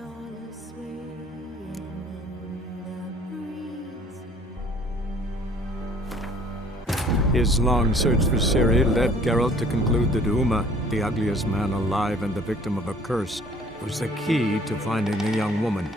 all a-swaying in the breeze. His long search for Ciri led Geralt to conclude that Uma, the ugliest man alive and the victim of a curse, was the key to finding the young woman.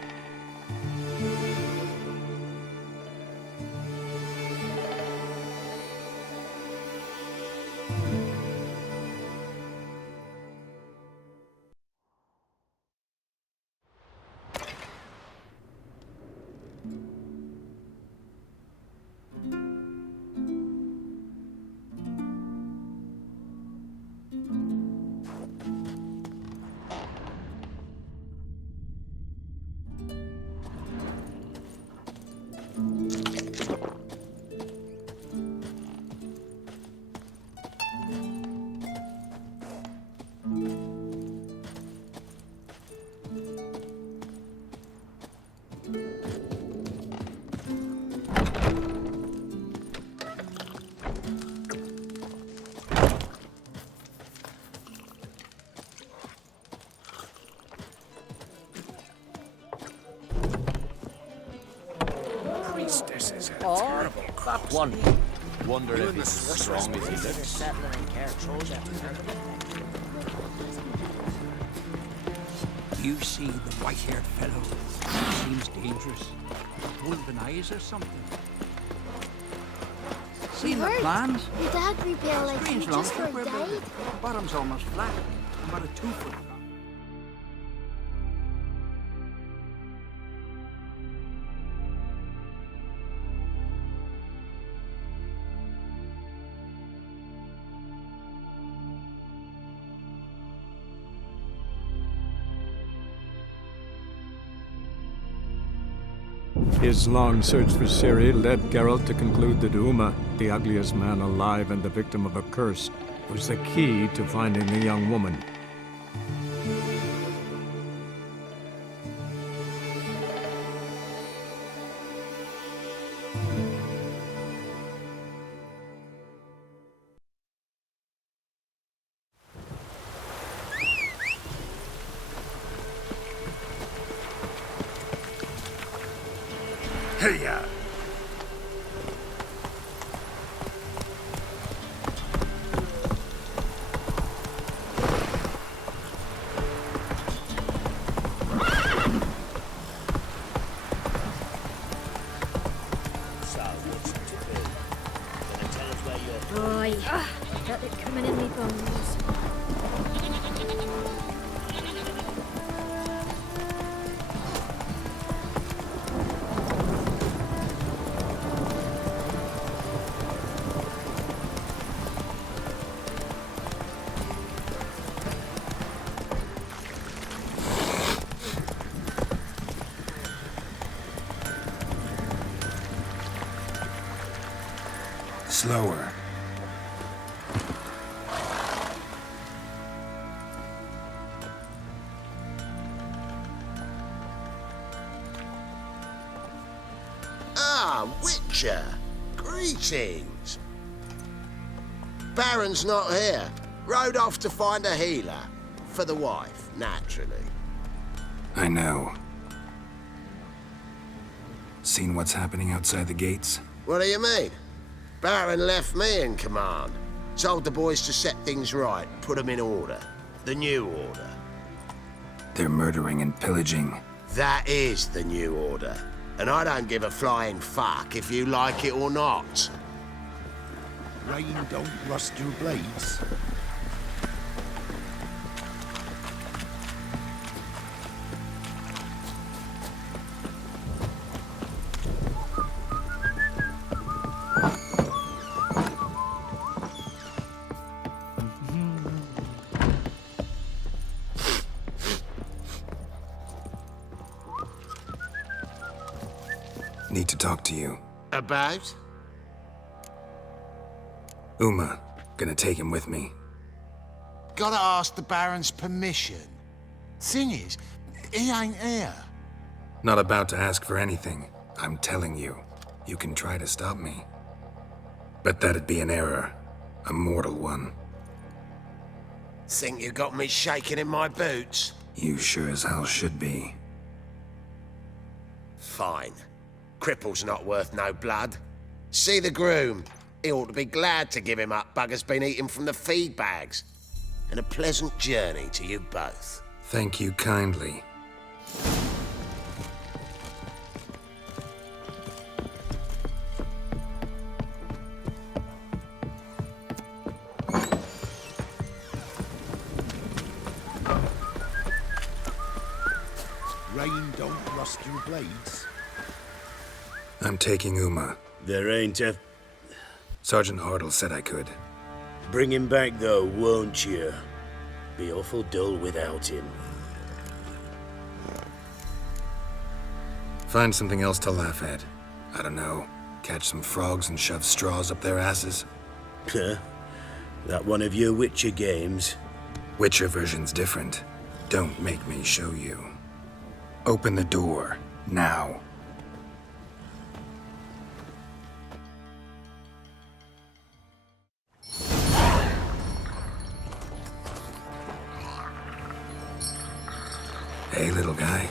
This is a terrible corpse. Wonder if he's as strong as he looks. Settler in Kaer told that. You see the white-haired fellow? Seems dangerous. Wolven eyes or something. Seen the plans? Your dad grew pale like you Strange just for a lump day. Bottom's almost flat. About a 2 foot. His long search for Ciri led Geralt to conclude that Uma, the ugliest man alive and the victim of a curse, was the key to finding the young woman. Hey-ya! Boy, felt it coming in me bones. Slower. Ah, Witcher! Greetings! Baron's not here. Rode off to find a healer. For the wife, naturally. I know. Seen what's happening outside the gates? What do you mean? Baron left me in command. Told the boys to set things right, put them in order. The new order. They're murdering and pillaging. That is the new order. And I don't give a flying fuck if you like it or not. Rain don't rust your blades. Need to talk to you. About? Uma, gonna take him with me. Gotta ask the Baron's permission. Thing is, he ain't here. Not about to ask for anything. I'm telling you. You can try to stop me. But that'd be an error. A mortal one. Think you got me shaking in my boots? You sure as hell should be. Fine. Cripple's not worth no blood. See the groom. He ought to be glad to give him up. Bugger's been eating from the feed bags. And a pleasant journey to you both. Thank you kindly. Rain don't rust your blades. I'm taking Uma. There ain't a... Sergeant Hartle said I could. Bring him back, though, won't you? Be awful dull without him. Find something else to laugh at. I don't know. Catch some frogs and shove straws up their asses. Huh? That one of your Witcher games? Witcher version's different. Don't make me show you. Open the door, now. Hey, little guy.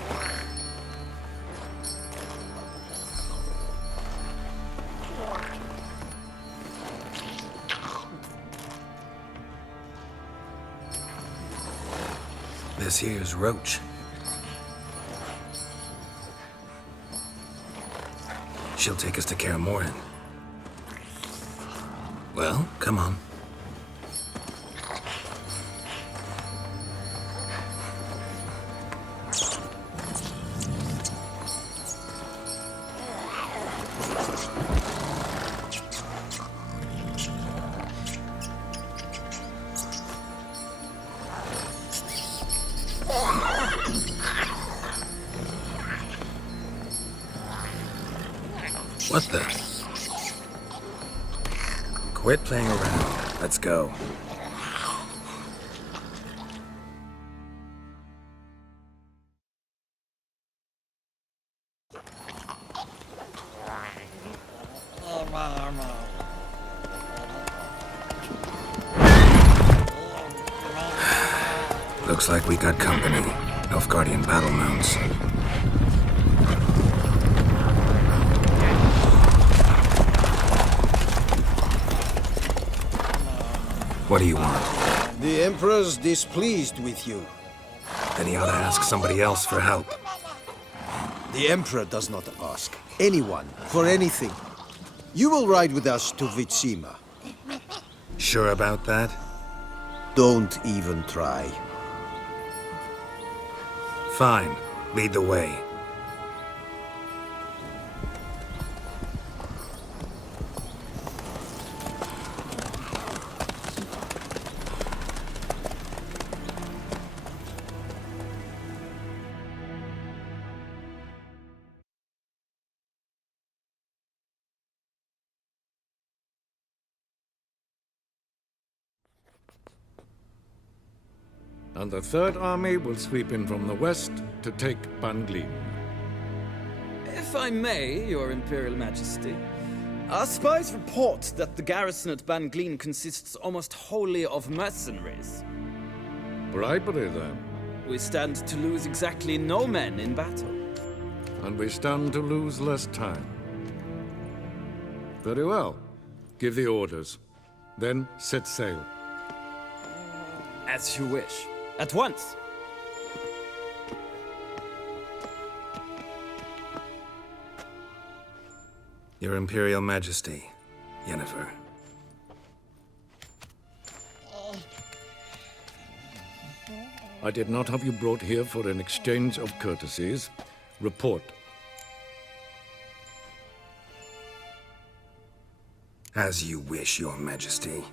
This here's Roach. She'll take us to Kaer Morhen. Well, come on. What the? Quit playing around. Let's go. Looks like we got company. Nilfgaardian battle mounts. What do you want? The Emperor's displeased with you. Then he ought to ask somebody else for help. The Emperor does not ask anyone for anything. You will ride with us to Vitsima. Sure about that? Don't even try. Fine. Lead the way. And the Third Army will sweep in from the west to take Banglin. If I may, Your Imperial Majesty, our spies report that the garrison at Banglin consists almost wholly of mercenaries. Bribery, then. We stand to lose exactly no men in battle. And we stand to lose less time. Very well. Give the orders. Then set sail. As you wish. At once! Your Imperial Majesty, Yennefer. I did not have you brought here for an exchange of courtesies. Report. As you wish, Your Majesty.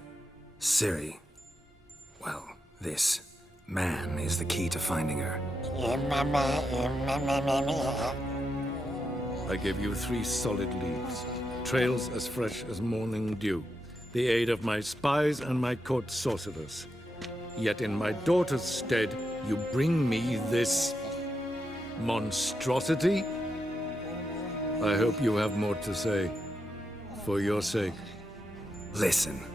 Ciri. Well, this man is the key to finding her. I give you 3 solid leads. Trails as fresh as morning dew. The aid of my spies and my court sorcerers. Yet in my daughter's stead, you bring me this monstrosity? I hope you have more to say. For your sake. Listen,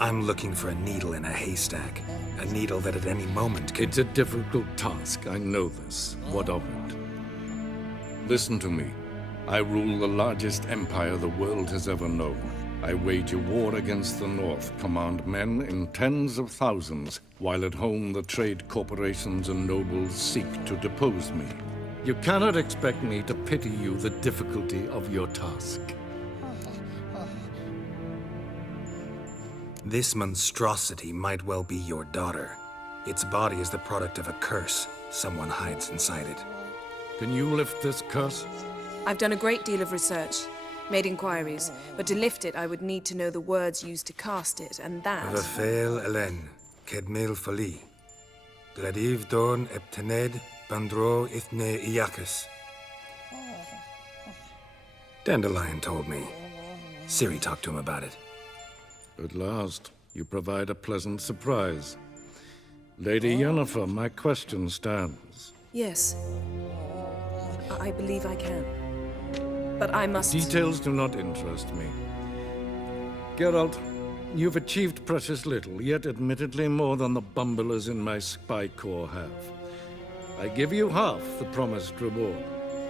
I'm looking for a needle in a haystack. A needle that at any moment can... It's a difficult task, I know this. What of it? Listen to me. I rule the largest empire the world has ever known. I wage a war against the North, command men in tens of thousands, while at home the trade corporations and nobles seek to depose me. You cannot expect me to pity you the difficulty of your task. This monstrosity might well be your daughter. Its body is the product of a curse. Someone hides inside it. Can you lift this curse? I've done a great deal of research, made inquiries, but to lift it I would need to know the words used to cast it, and that... Rafael Elen, Kedmil Fali. Gladiv Dorn Eptened Bandro Ithne Iacus. Dandelion told me. Ciri talked to him about it. At last, you provide a pleasant surprise. Lady Yennefer, my question stands. Yes. I believe I can. But I must... Details do not interest me. Geralt, you've achieved precious little, yet admittedly more than the bumblers in my spy corps have. I give you half the promised reward.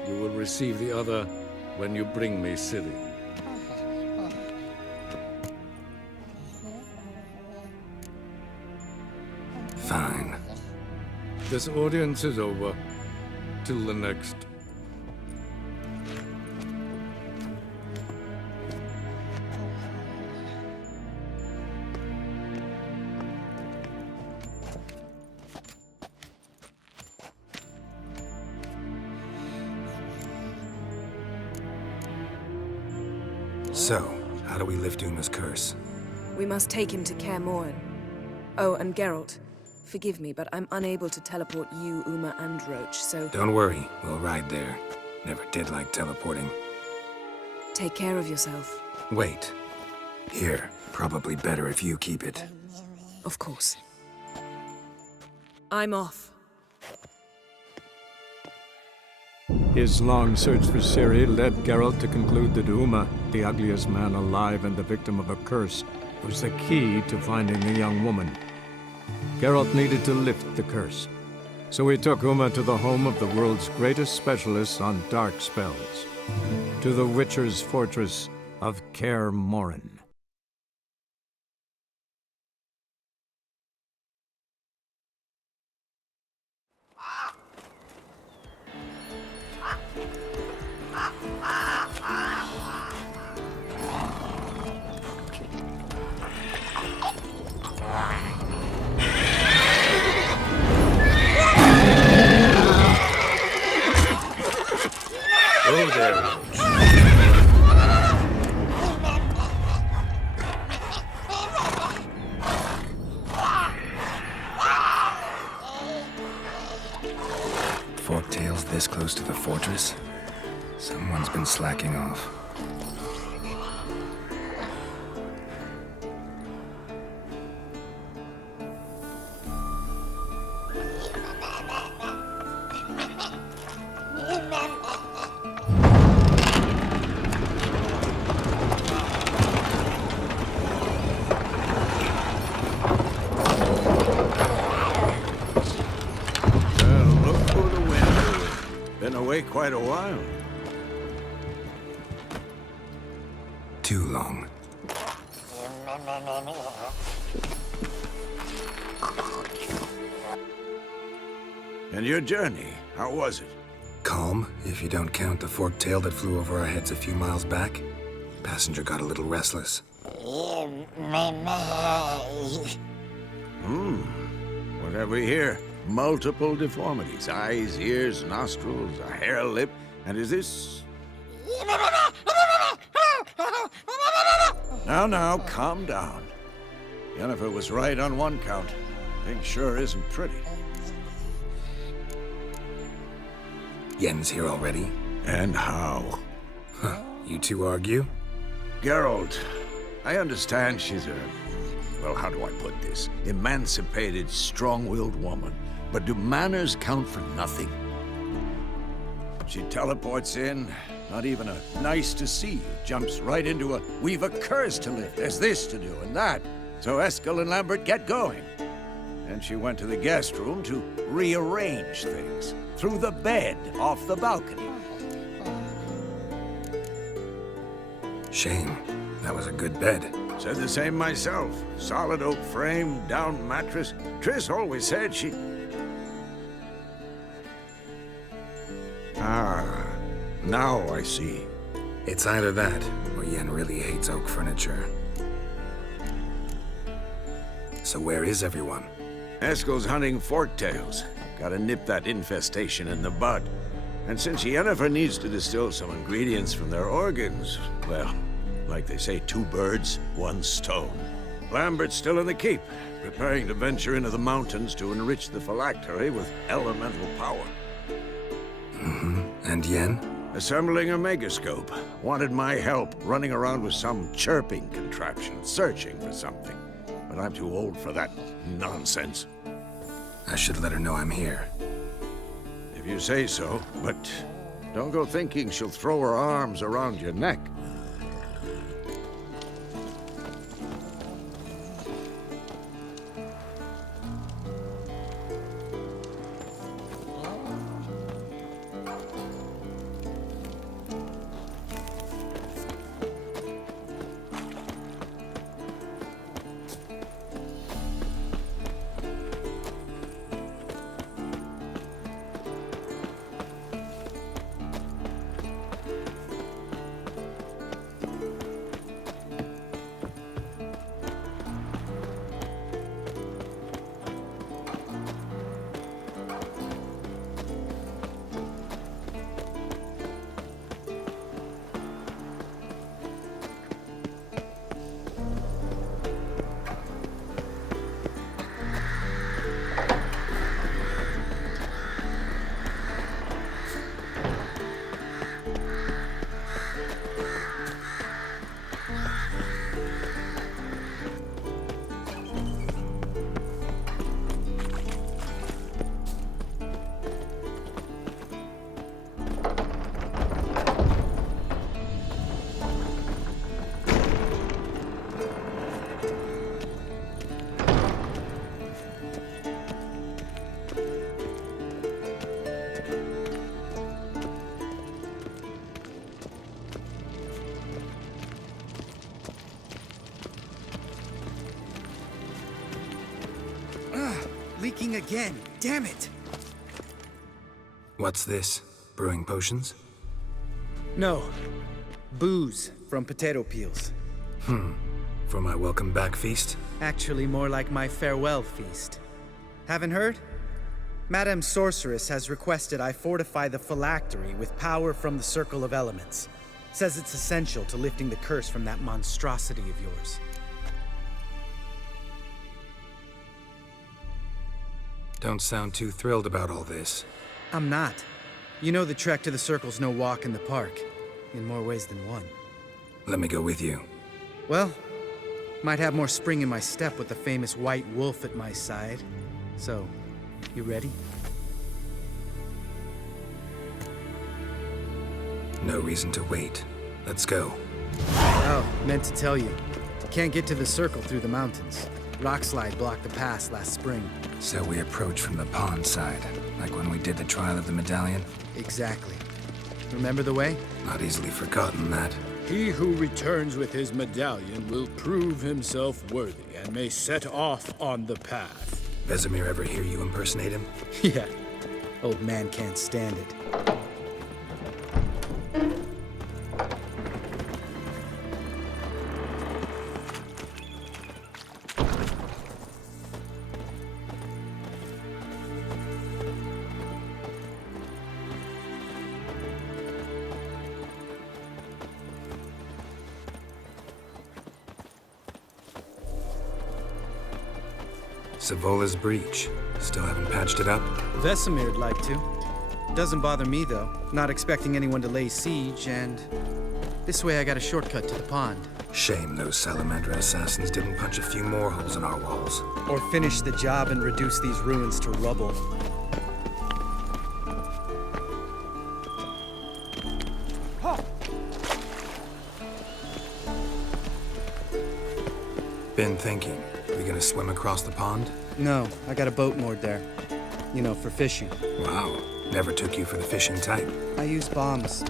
You will receive the other when you bring me Ciri. Fine. This audience is over. Till the next. So, how do we lift Uma's curse? We must take him to Kaer Morhen. Oh, and Geralt, forgive me, but I'm unable to teleport you, Uma, and Roach, so... Don't worry, we'll ride there. Never did like teleporting. Take care of yourself. Wait. Here, probably better if you keep it. Of course. I'm off. His long search for Ciri led Geralt to conclude that Uma, the ugliest man alive and the victim of a curse, was the key to finding the young woman. Geralt needed to lift the curse, so he took Uma to the home of the world's greatest specialists on dark spells, to the Witcher's fortress of Kaer Morhen. Oh, there, Roach. Forktail's this close to the fortress? Someone's been slacking off. Quite a while. Too long. And your journey, how was it? Calm, if you don't count the forktail that flew over our heads a few miles back. Passenger got a little restless. What have we here? Multiple deformities. Eyes, ears, nostrils, a hair lip. And is this... Now, calm down. Yennefer was right on one count. Thing sure isn't pretty. Yen's here already? And how? Huh. You two argue? Geralt, I understand she's a... Well, how do I put this? Emancipated, strong-willed woman. But do manners count for nothing? She teleports in, not even a nice to see you, jumps right into a we've a curse to lift, there's this to do and that. So Eskel and Lambert get going. And she went to the guest room to rearrange things. Through the bed, off the balcony. Shame. That was a good bed. Said the same myself. Solid oak frame, down mattress. Triss always said she... Ah, now I see. It's either that, or Yen really hates oak furniture. So where is everyone? Eskel's hunting forktails. Gotta nip that infestation in the bud. And since Yennefer needs to distill some ingredients from their organs, well, like they say, 2 birds, 1 stone. Lambert's still in the keep, preparing to venture into the mountains to enrich the phylactery with elemental power. And Yen? Assembling a megascope. Wanted my help running around with some chirping contraption, searching for something. But I'm too old for that nonsense. I should let her know I'm here. If you say so, but don't go thinking she'll throw her arms around your neck. Leaking again. Damn it! What's this? Brewing potions? No. Booze from potato peels. For my welcome back feast? Actually, more like my farewell feast. Haven't heard? Madame Sorceress has requested I fortify the phylactery with power from the Circle of Elements. Says it's essential to lifting the curse from that monstrosity of yours. Don't sound too thrilled about all this. I'm not. You know the trek to the Circle's no walk in the park. In more ways than one. Let me go with you. Well, might have more spring in my step with the famous white wolf at my side. So, you ready? No reason to wait. Let's go. Oh, meant to tell you. Can't get to the Circle through the mountains. Rockslide blocked the pass last spring. So we approach from the pond side, like when we did the trial of the medallion? Exactly. Remember the way? Not easily forgotten, that. He who returns with his medallion will prove himself worthy and may set off on the path. Vesemir ever hear you impersonate him? Yeah. Old man can't stand it. Savola's breach. Still haven't patched it up? Vesemir'd like to. Doesn't bother me, though. Not expecting anyone to lay siege, and... this way I got a shortcut to the pond. Shame those Salamander assassins didn't punch a few more holes in our walls. Or finish the job and reduce these ruins to rubble. Been thinking. We gonna swim across the pond? No, I got a boat moored there. You know, for fishing. Wow. Never took you for the fishing type. I use bombs.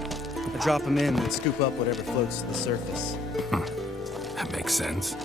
I drop them in and scoop up whatever floats to the surface. That makes sense.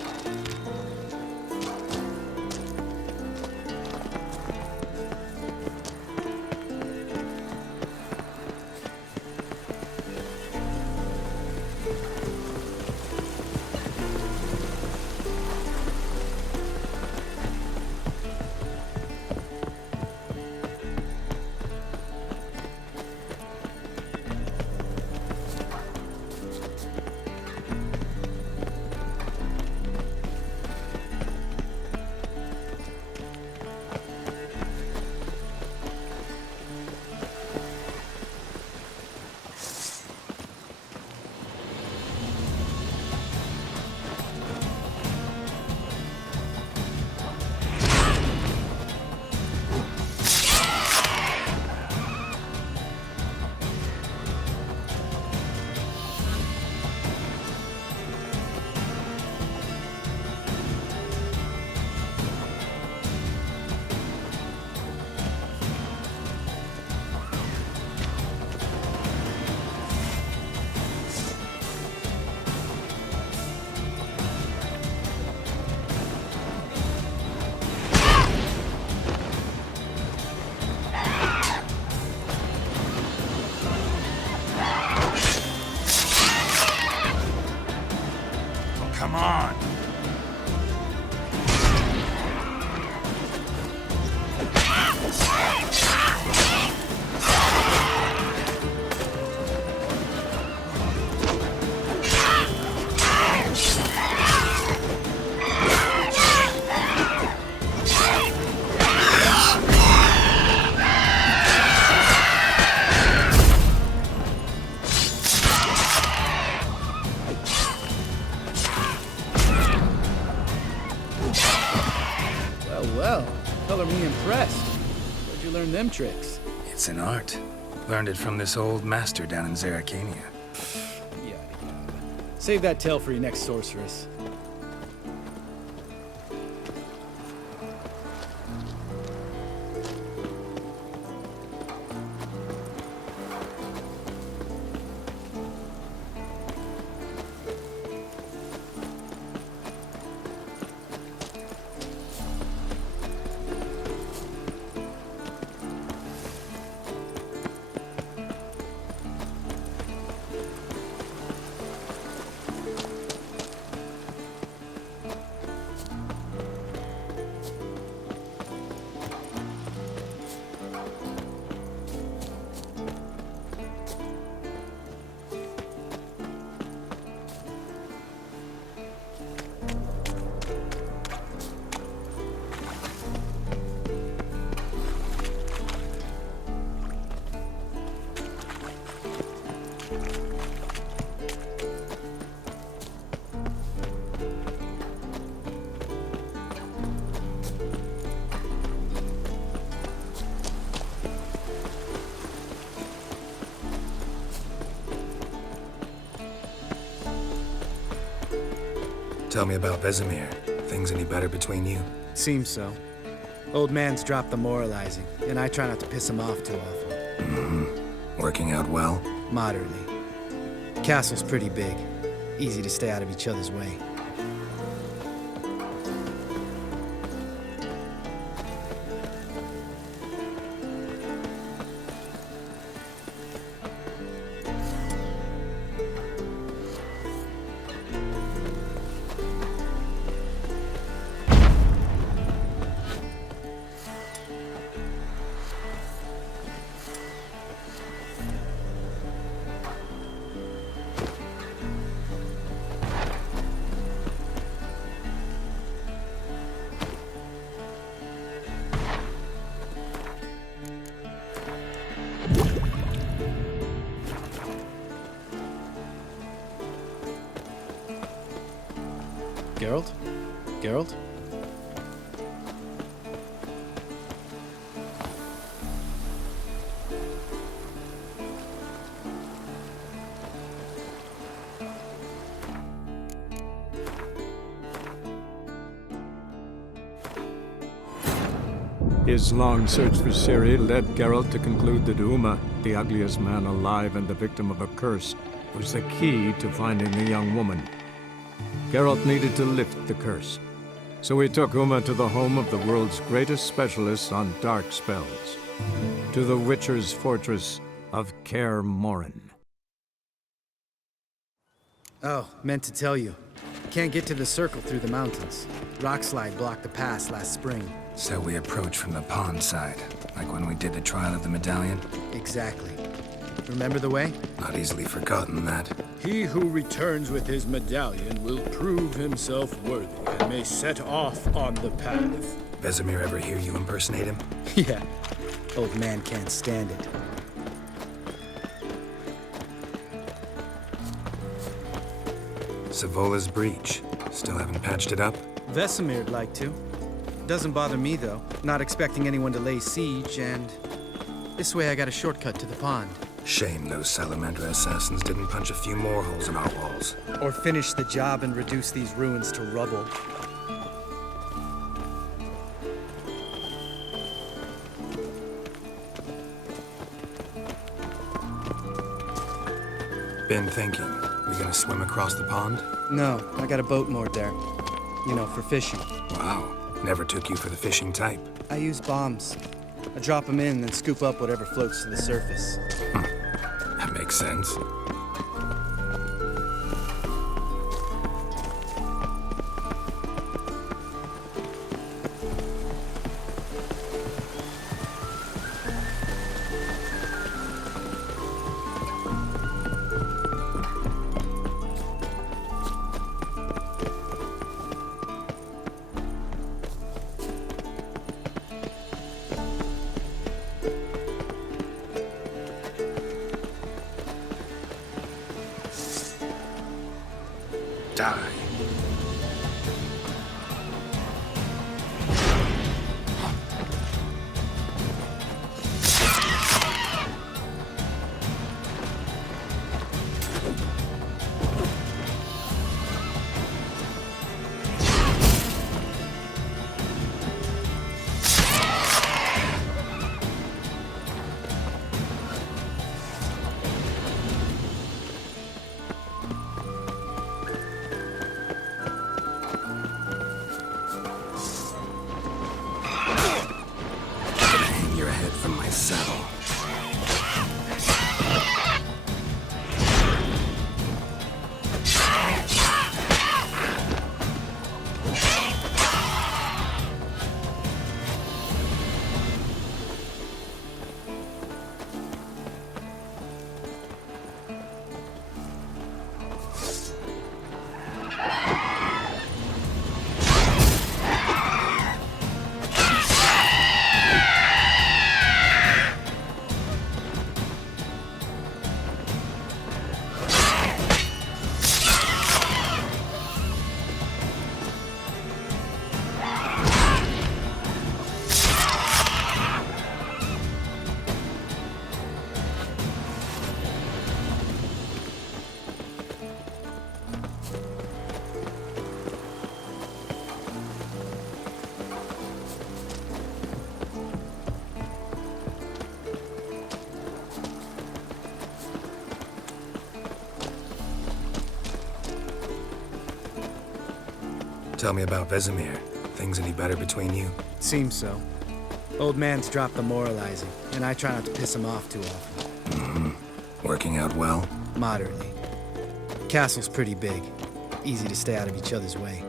Come on! Well, color me impressed. Where'd you learn them tricks? It's an art. Learned it from this old master down in Zerrikania. Yada yada. Save that tale for your next sorceress. Tell me about Vesemir. Things any better between you? Seems so. Old man's dropped the moralizing, and I try not to piss him off too often. Mm-hmm. Working out well? Moderately. Castle's pretty big. Easy to stay out of each other's way. Geralt? Geralt? His long search for Ciri led Geralt to conclude that Uma, the ugliest man alive and the victim of a curse, was the key to finding the young woman. Geralt needed to lift the curse, so he took Uma to the home of the world's greatest specialists on dark spells, to the Witcher's fortress of Kaer Morhen. Oh, meant to tell you. Can't get to the circle through the mountains. Rockslide blocked the pass last spring. So we approach from the pond side, like when we did the trial of the medallion? Exactly. Remember the way? Not easily forgotten, that. He who returns with his medallion will prove himself worthy and may set off on the path. Vesemir ever hear you impersonate him? Yeah. Old man can't stand it. Savola's breach. Still haven't patched it up? Vesemir'd like to. Doesn't bother me, though. Not expecting anyone to lay siege, and this way I got a shortcut to the pond. Shame those Salamander assassins didn't punch a few more holes in our walls. Or finish the job and reduce these ruins to rubble. Been thinking. We gonna swim across the pond? No, I got a boat moored there. You know, for fishing. Wow. Never took you for the fishing type. I use bombs. I drop them in, then scoop up whatever floats to the surface. That makes sense. Die. From my saddle. Tell me about Vesemir. Things any better between you? Seems so. Old man's dropped the moralizing, and I try not to piss him off too often. Mm-hmm. Working out well? Moderately. Castle's pretty big. Easy to stay out of each other's way.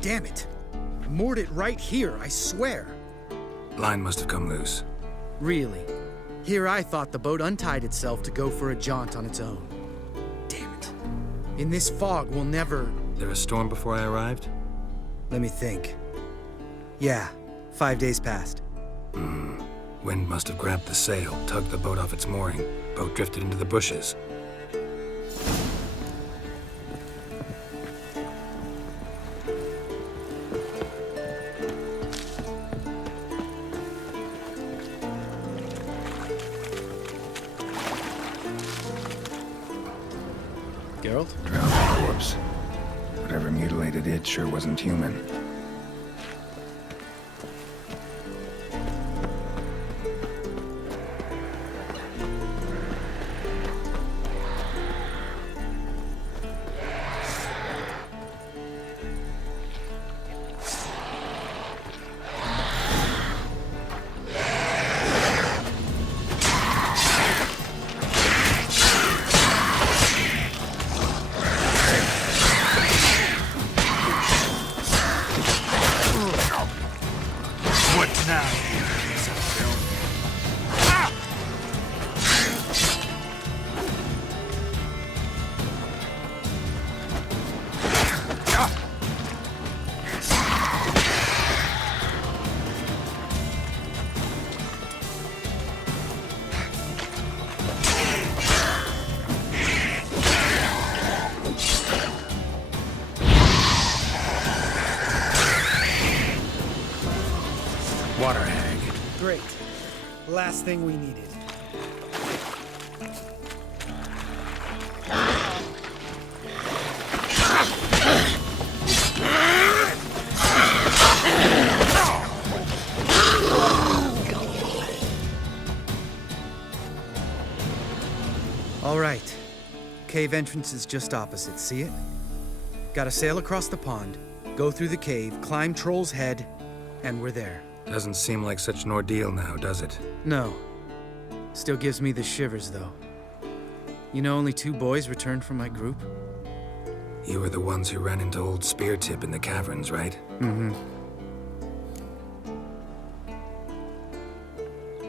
Damn it! Moored it right here, I swear! Line must have come loose. Really? Here I thought the boat untied itself to go for a jaunt on its own. Damn it. In this fog, we'll never... There a storm before I arrived? Let me think. Yeah, 5 days passed. Wind must have grabbed the sail, tugged the boat off its mooring. Boat drifted into the bushes. Geralt? Drowned corpse. Whatever mutilated it sure wasn't human. Water hag. Great. Last thing we needed. All right. Cave entrance is just opposite, see it? Gotta sail across the pond, go through the cave, climb Troll's Head, and we're there. Doesn't seem like such an ordeal now, does it? No. Still gives me the shivers, though. You know only 2 boys returned from my group? You were the ones who ran into old Speartip in the caverns, right? Mm-hmm.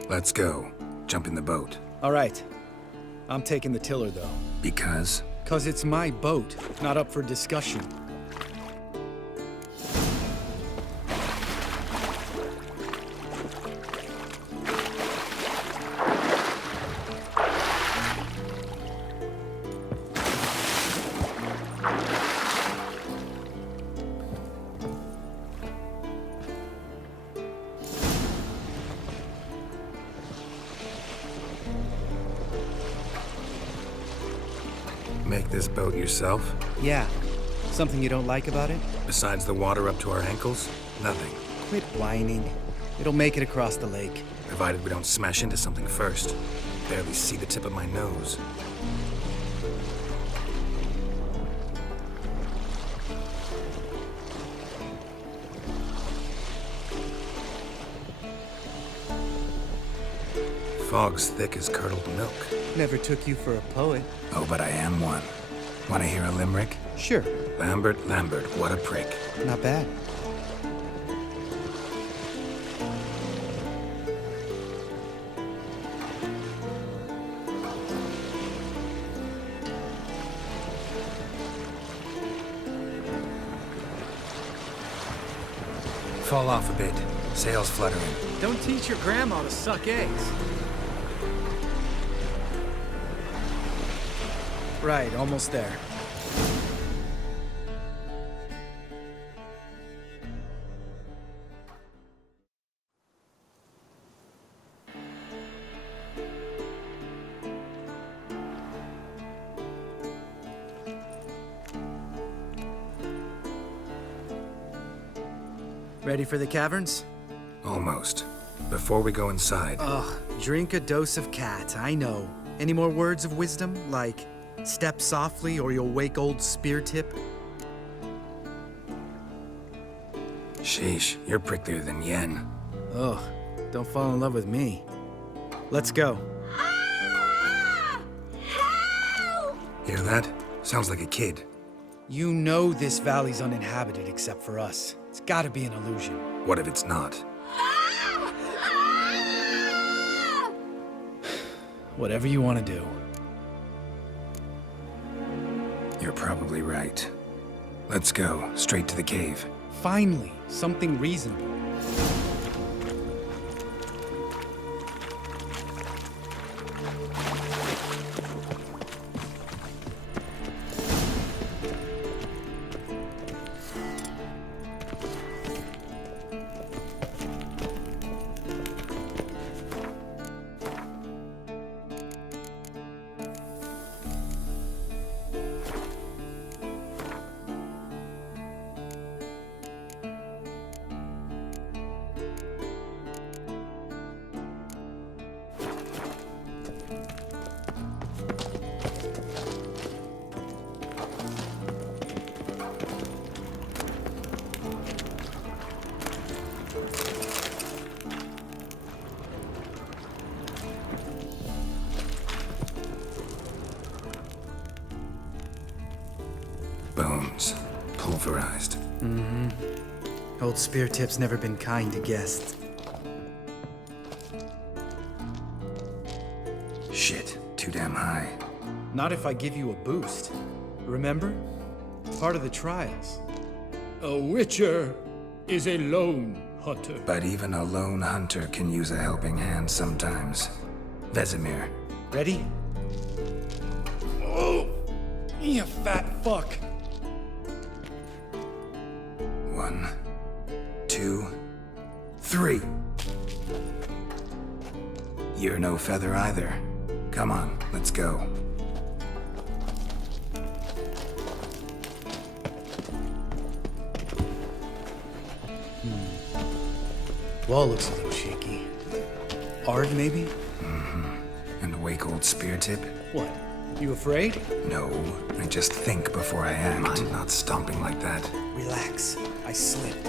Let's go. Jump in the boat. All right. I'm taking the tiller, though. Because? 'Cause it's my boat, not up for discussion. Make this boat yourself? Yeah. Something you don't like about it? Besides the water up to our ankles? Nothing. Quit whining. It'll make it across the lake. Provided we don't smash into something first. Barely see the tip of my nose. Fog's thick as curdled milk. Never took you for a poet. Oh, but I am one. Want to hear a limerick? Sure. Lambert, Lambert, what a prick. Not bad. Fall off a bit. Sails fluttering. Don't teach your grandma to suck eggs. Right, almost there. Ready for the caverns? Almost. Before we go inside... Ugh, drink a dose of cat, I know. Any more words of wisdom, like, step softly or you'll wake old Speartip? Sheesh, you're pricklier than Yen. Ugh, don't fall in love with me. Let's go. Hear that? Sounds like a kid. You know this valley's uninhabited except for us. It's gotta be an illusion. What if it's not? Whatever you want to do. You're probably right. Let's go, straight to the cave. Finally, something reasonable. pulverized. Mm-hmm. Old Spear Tip's never been kind to guests. Shit, too damn high. Not if I give you a boost. Remember? Part of the trials. A witcher is a lone hunter. But even a lone hunter can use a helping hand sometimes. Vesemir. Ready? Oh, you fat fuck. 1, 2, 3. You're no feather either. Come on, let's go. Wall looks a little shaky. Hard, maybe? And awake old spear tip? What? You afraid? No, I just think before I act. I'm not stomping like that. Relax. I slipped.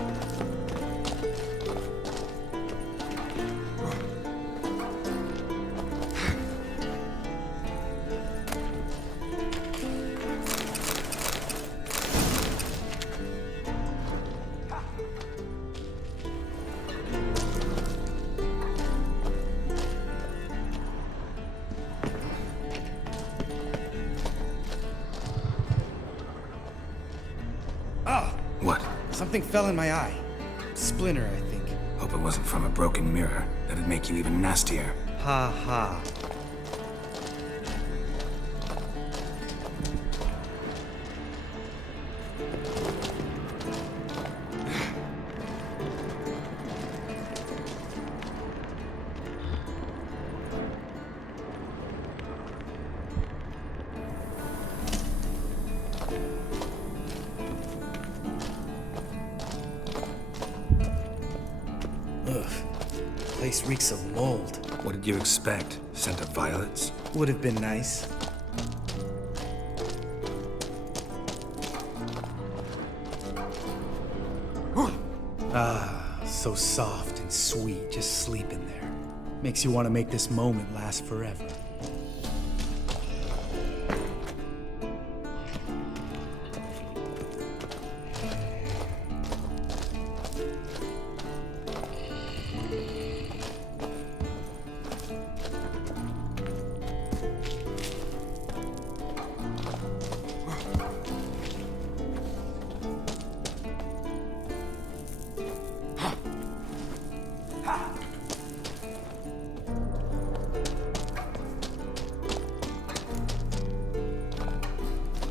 What? Something fell in my eye. Splinter, I think. Hope it wasn't from a broken mirror. That'd make you even nastier. Ha ha. Ugh. Place reeks of mold. What did you expect? Scent of violets? Would have been nice. Ah, so soft and sweet, just sleeping there. Makes you want to make this moment last forever.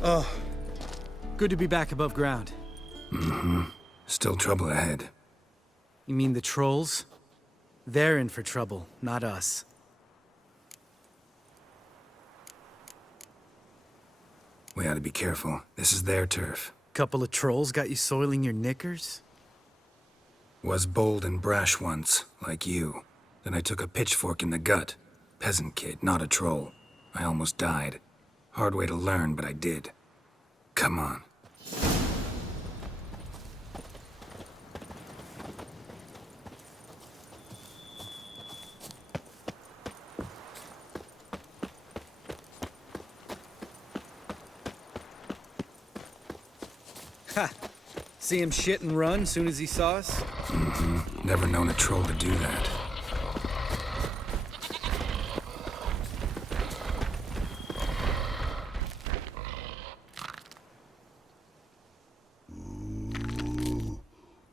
Oh, good to be back above ground. Still trouble ahead. You mean the trolls? They're in for trouble, not us. We ought to be careful. This is their turf. Couple of trolls got you soiling your knickers? Was bold and brash once, like you. Then I took a pitchfork in the gut. Peasant kid, not a troll. I almost died. Hard way to learn, but I did. Come on. Ha! See him shit and run soon as he saw us? Never known a troll to do that.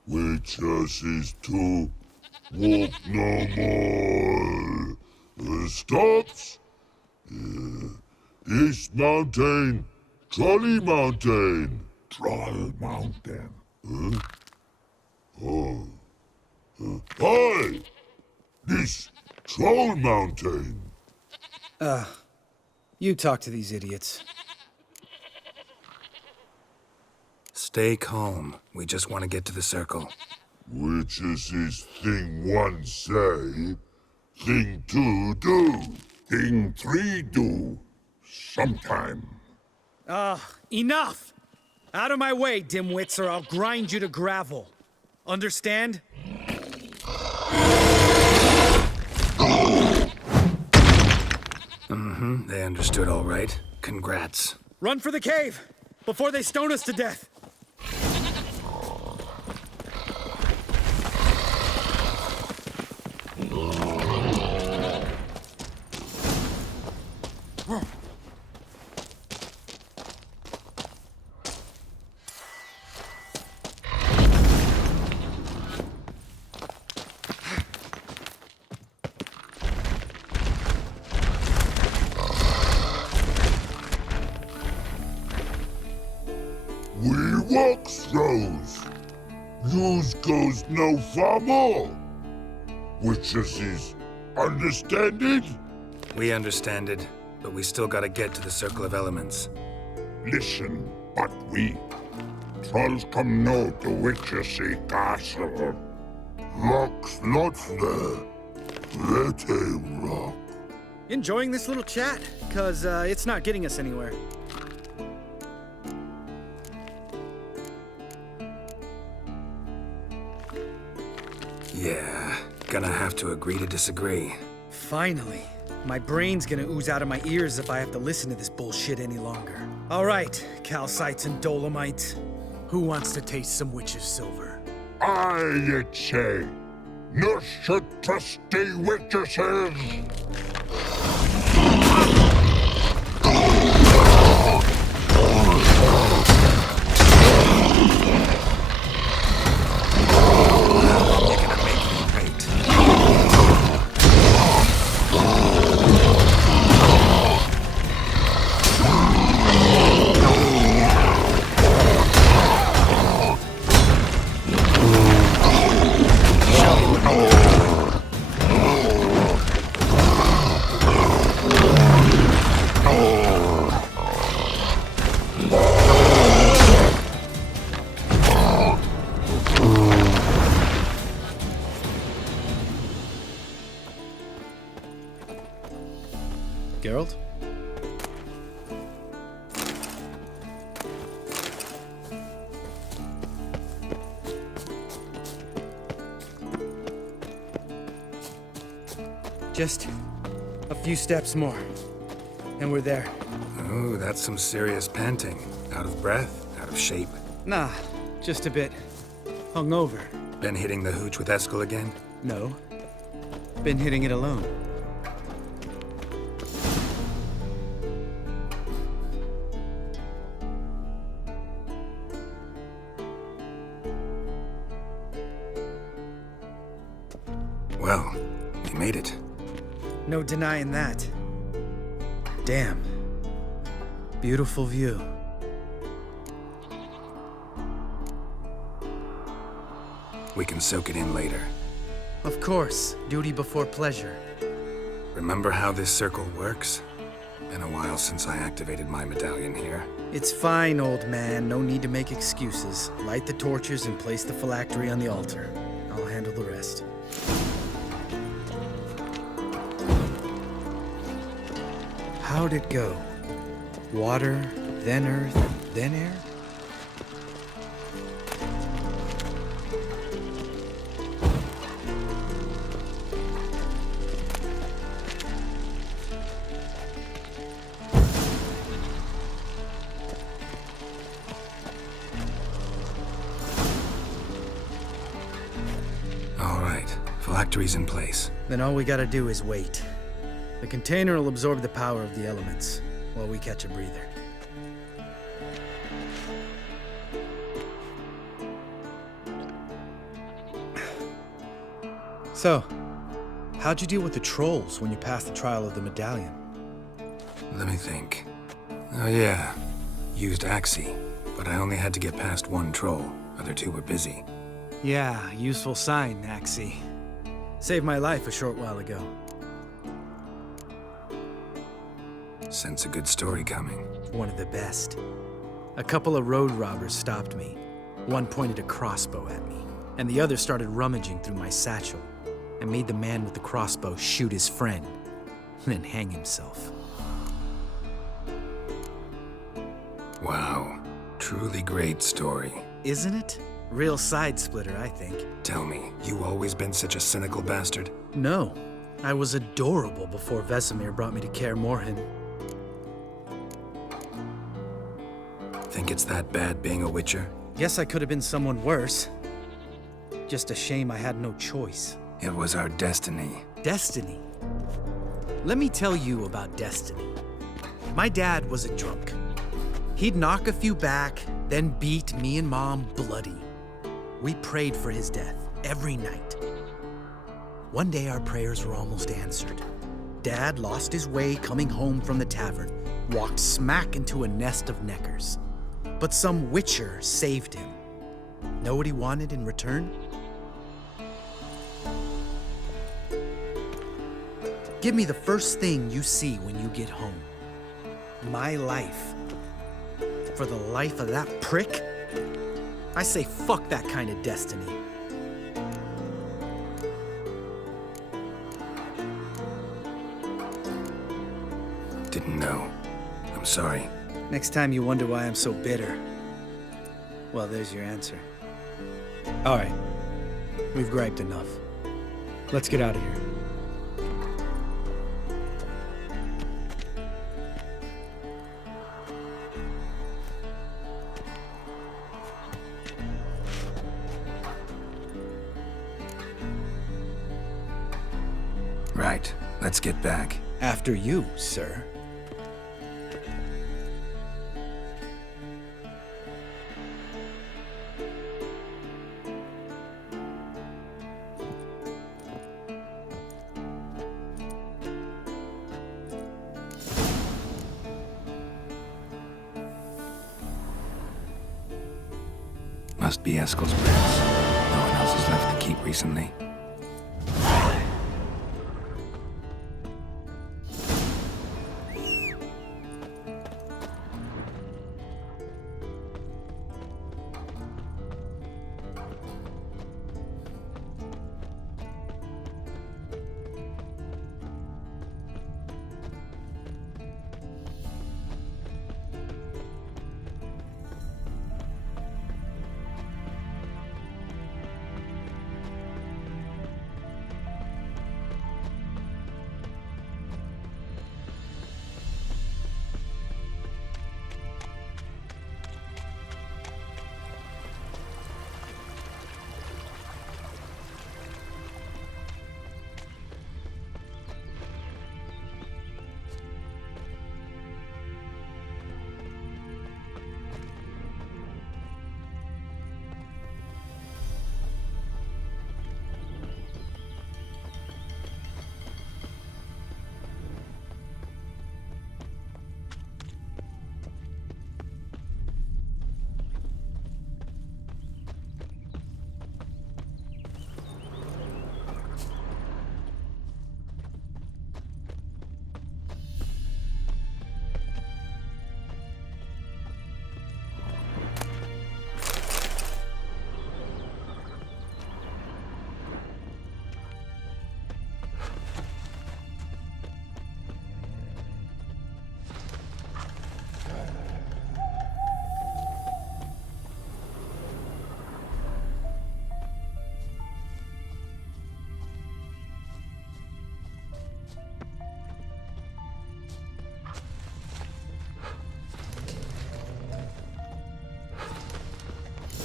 Witches is to walk no more. Stops. East Mountain, Trolley Mountain. Troll Mountain. Hi! This Troll Mountain. You talk to these idiots. Stay calm. We just want to get to the circle. Witches is thing one say, thing two do, thing three do, sometime. Enough! Out of my way, dimwits, or I'll grind you to gravel. Understand? They understood all right. Congrats. Run for the cave! Before they stone us to death! We walk throws. Yous goes no far more. Witches is understand it? We understand it, but we still gotta get to the Circle of Elements. Listen, but we. Trolls come no to Witches castle. Rocks lots there. Let a rock. Enjoying this little chat? Cause it's not getting us anywhere. Yeah, gonna have to agree to disagree. Finally. My brain's gonna ooze out of my ears if I have to listen to this bullshit any longer. All right, calcites and dolomites. Who wants to taste some witch's silver? I say. No should trusty witches. Geralt? Just a few steps more, and we're there. Oh, that's some serious panting. Out of breath? Out of shape? Nah, just a bit hungover. Been hitting the hooch with Eskel again? No. Been hitting it alone. Well, we made it. No denying that. Damn. Beautiful view. We can soak it in later. Of course. Duty before pleasure. Remember how this circle works? Been a while since I activated my medallion here. It's fine, old man. No need to make excuses. Light the torches and place the phylactery on the altar. I'll handle the rest. How'd it go? Water, then earth, then air? All right, phylactery's in place. Then all we gotta do is wait. The container will absorb the power of the elements, while we catch a breather. So, how'd you deal with the trolls when you passed the trial of the medallion? Let me think. Oh yeah, used Axie, but I only had to get past one troll. Other two were busy. Yeah, useful sign, Axie. Saved my life a short while ago. Sense a good story coming. One of the best. A couple of road robbers stopped me. One pointed a crossbow at me, and the other started rummaging through my satchel. I made the man with the crossbow shoot his friend, then hang himself. Wow, truly great story. Isn't it? Real side splitter, I think. Tell me, you always been such a cynical bastard? No. I was adorable before Vesemir brought me to Kaer Morhen. Think it's that bad being a witcher? Guess I could have been someone worse. Just a shame I had no choice. It was our destiny. Destiny. Let me tell you about destiny. My dad was a drunk. He'd knock a few back, then beat me and Mom bloody. We prayed for his death every night. One day our prayers were almost answered. Dad lost his way coming home from the tavern, walked smack into a nest of neckers. But some witcher saved him. Know what he wanted in return? Give me the first thing you see when you get home. My life. For the life of that prick? I say fuck that kind of destiny. Didn't know. I'm sorry. Next time you wonder why I'm so bitter, well, there's your answer. All right. We've griped enough. Let's get out of here. Right. Let's get back. After you, sir. Must be Eskel's prince. No one else has left the keep recently.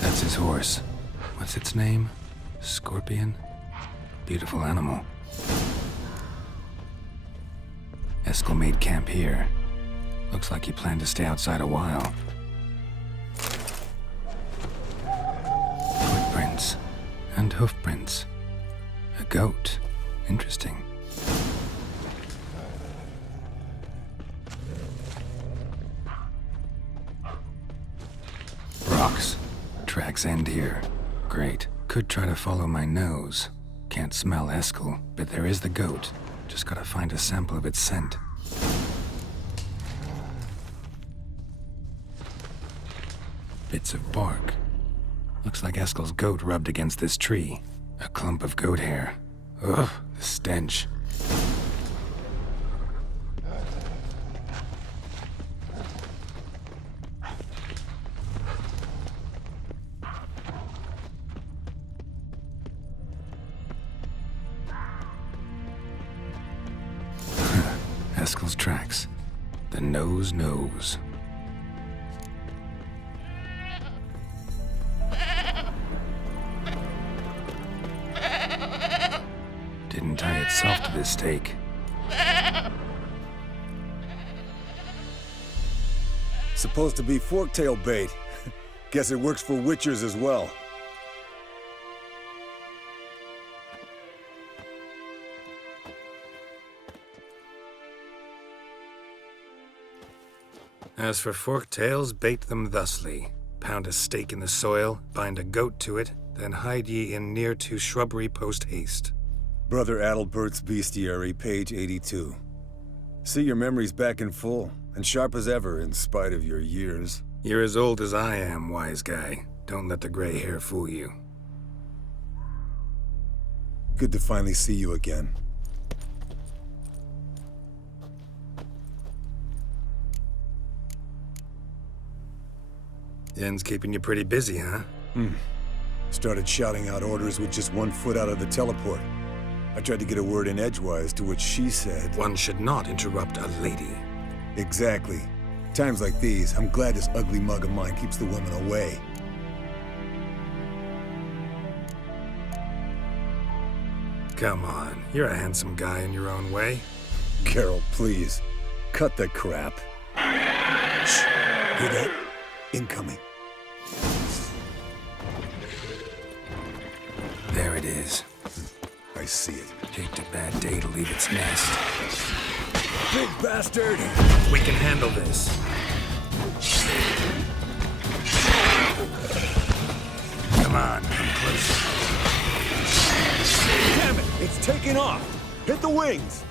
That's his horse. What's its name? Scorpion? Beautiful animal. Eskel made camp here. Looks like he planned to stay outside a while. Footprints. And hoofprints. A goat. Interesting. Rocks. Tracks end here. Great. Could try to follow my nose. Can't smell Eskel, but there is the goat. Just gotta find a sample of its scent. Bits of bark. Looks like Eskel's goat rubbed against this tree. A clump of goat hair. Ugh, the stench. Eskel's tracks. The nose knows. didn't tie itself to this stake. Supposed to be forktail bait. Guess it works for witchers as well. As for forktails, bait them thusly. Pound a stake in the soil, bind a goat to it, then hide ye in near to shrubbery post haste. Brother Adalbert's Bestiary, page 82. See, your memory's back in full, and sharp as ever in spite of your years. You're as old as I am, wise guy. Don't let the gray hair fool you. Good to finally see you again. Yen's keeping you pretty busy, huh? Started shouting out orders with just 1 foot out of the teleport. I tried to get a word in edgewise, to which she said... One should not interrupt a lady. Exactly. Times like these, I'm glad this ugly mug of mine keeps the women away. Come on, you're a handsome guy in your own way. Carol, please. Cut the crap. Shh. Hear that? Incoming. There it is. I see it. Picked a bad day to leave its nest. Big bastard! We can handle this. Come on, come closer. Damn it! It's taking off! Hit the wings!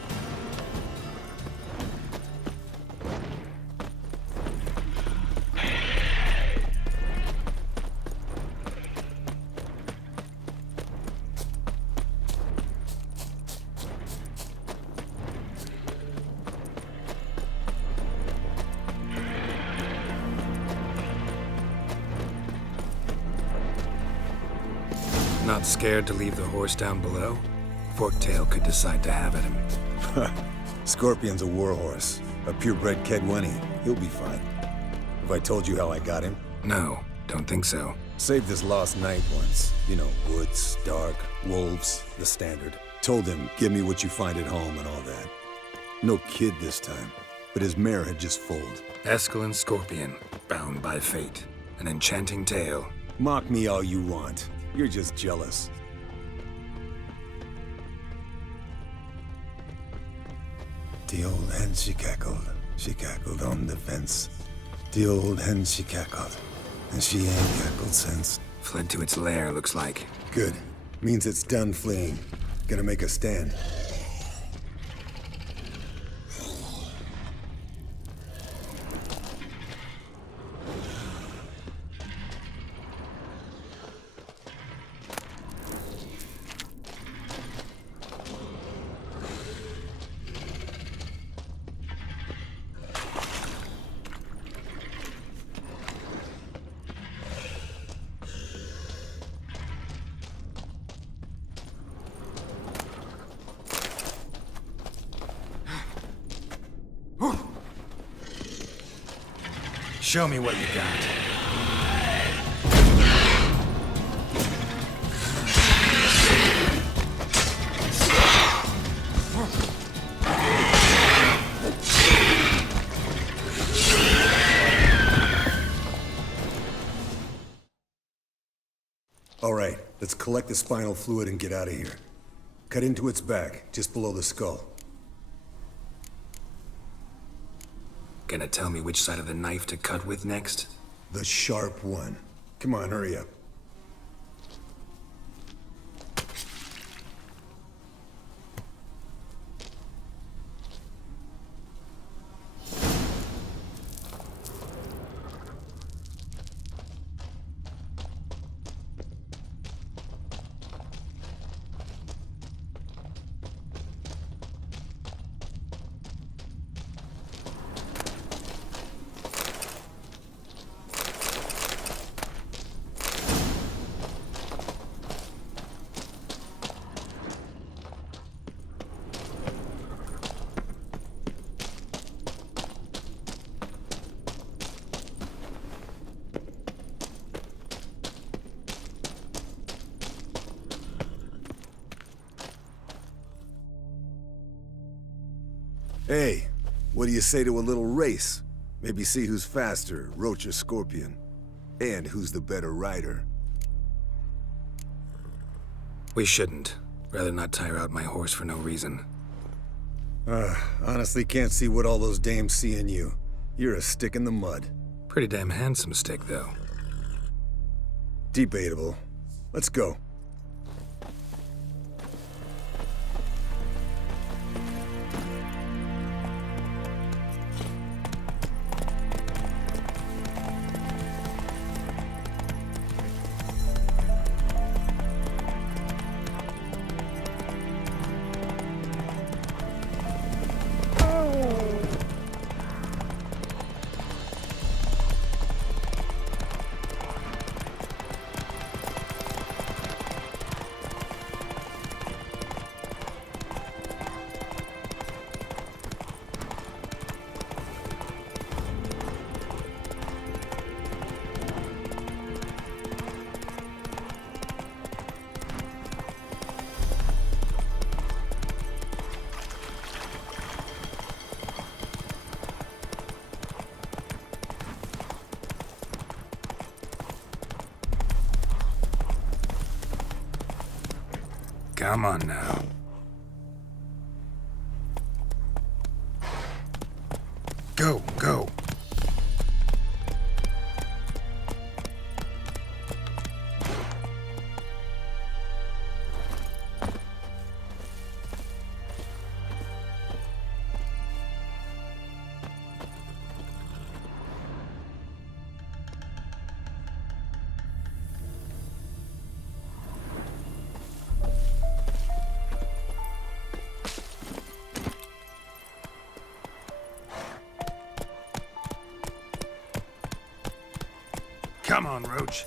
Not scared to leave the horse down below? Forktail could decide to have at him. Scorpion's a warhorse. A purebred Kedwenny. He'll be fine. Have I told you how I got him? No, don't think so. Saved this lost knight once. You know, woods, dark, wolves, the standard. Told him, give me what you find at home and all that. No kid this time, but his mare had just foaled. Eskel Scorpion, bound by fate. An enchanting tale. Mock me all you want. You're just jealous. The old hen she cackled on the fence. The old hen she cackled, and she ain't cackled since. Fled to its lair, looks like. Good. Means it's done fleeing. Gonna make a stand. Show me what you got. All right, let's collect the spinal fluid and get out of here. Cut into its back, just below the skull. Gonna tell me which side of the knife to cut with next? The sharp one. Come on, hurry up. Hey, what do you say to a little race? Maybe see who's faster, Roach or Scorpion. And who's the better rider. We shouldn't. Rather not tire out my horse for no reason. Honestly can't see what all those dames see in you. You're a stick in the mud. Pretty damn handsome stick, though. Debatable. Let's go. Come on now. Go, go. Come on, Roach.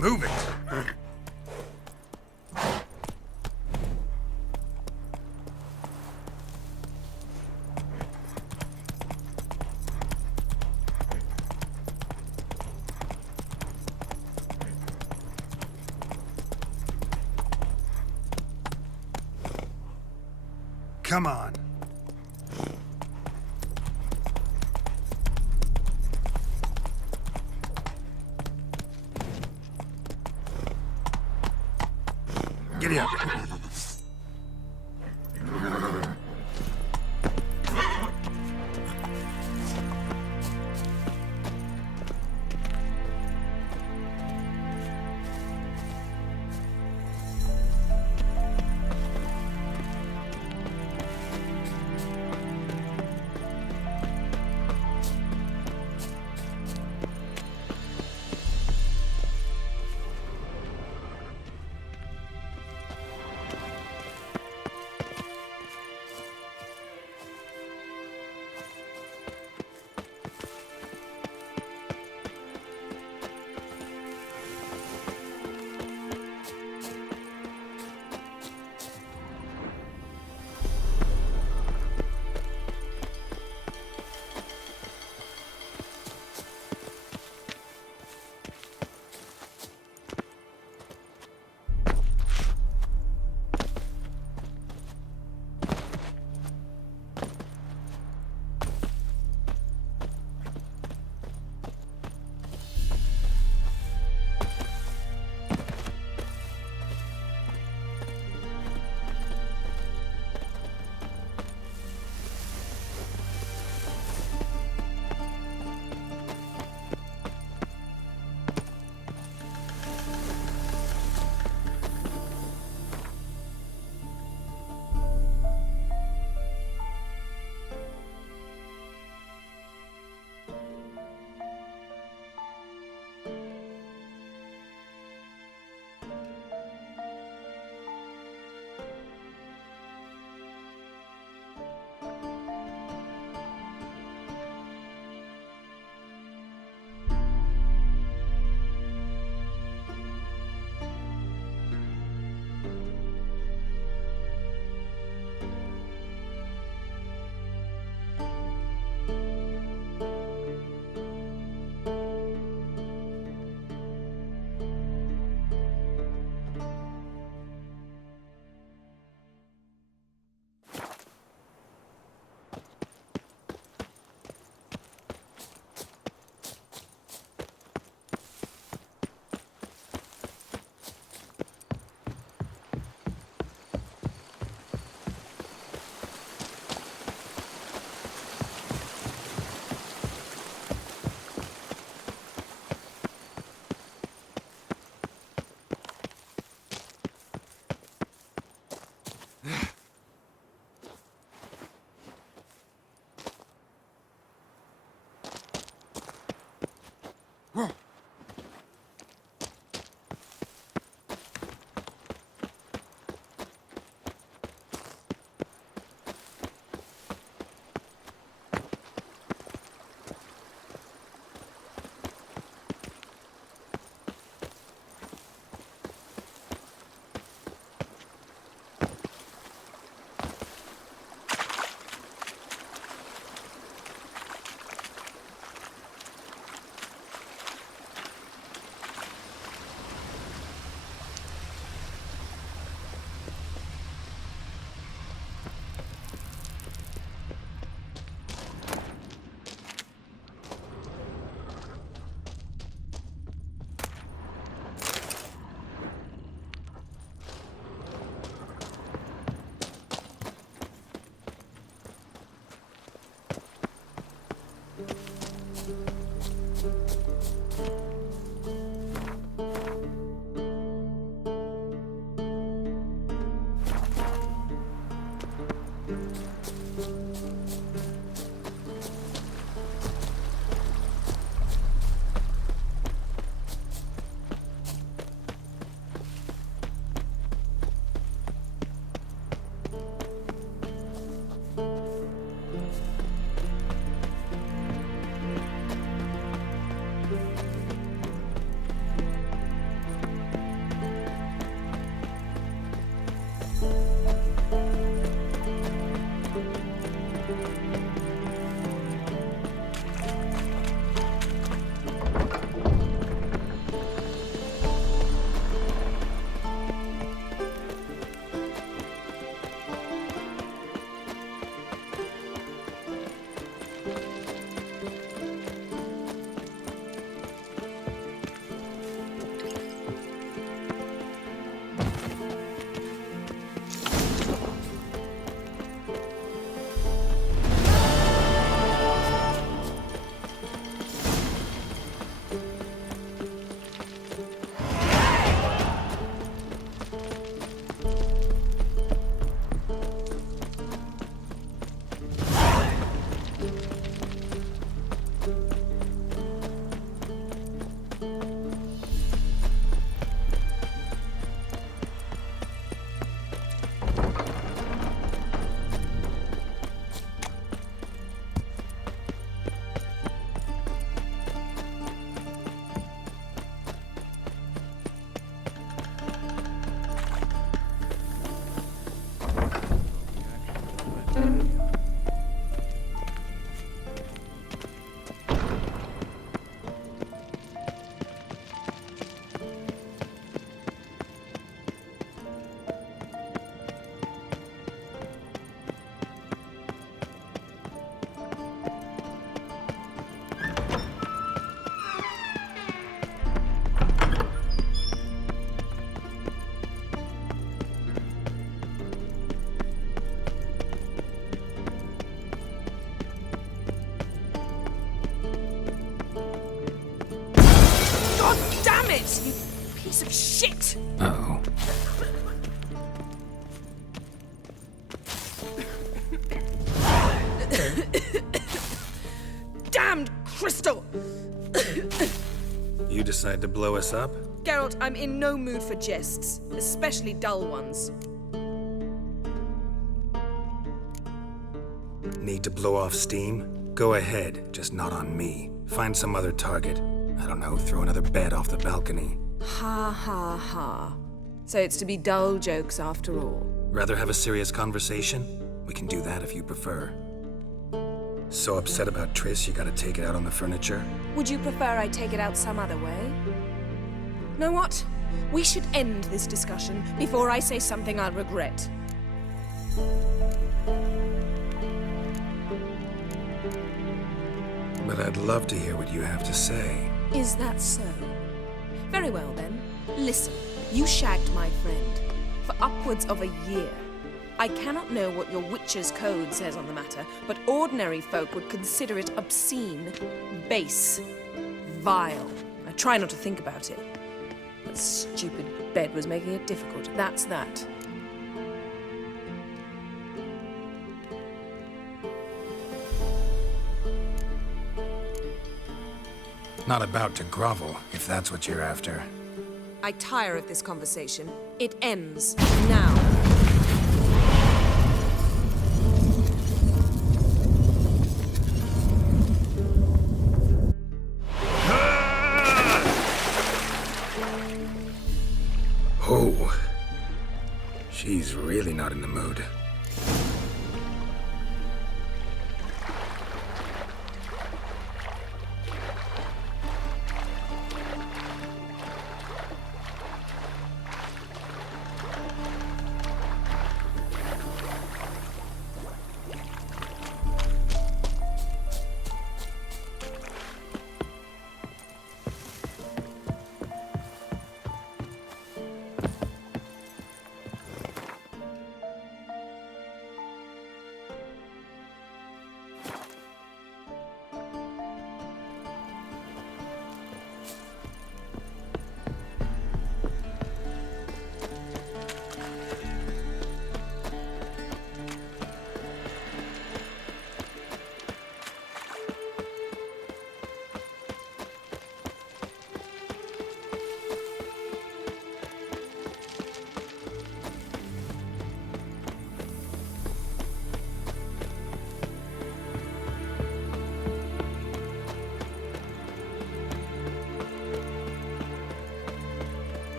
Move it! Come on. Giddy up. You piece of shit! Uh-oh. Damned crystal! You decide to blow us up? Geralt, I'm in no mood for jests, especially dull ones. Need to blow off steam? Go ahead, just not on me. Find some other target. I don't know, throw another bed off the balcony. Ha ha ha. So it's to be dull jokes after all. Rather have a serious conversation? We can do that if you prefer. So upset about Triss you gotta take it out on the furniture? Would you prefer I take it out some other way? Know what? We should end this discussion before I say something I'll regret. But I'd love to hear what you have to say. Is that so? Very well then. Listen, you shagged my friend for upwards of a year. I cannot know what your Witcher's Code says on the matter, but ordinary folk would consider it obscene, base, vile. I try not to think about it. That stupid bed was making it difficult. That's that. Not about to grovel, if that's what you're after. I tire of this conversation. It ends now. Oh. She's really not in the mood.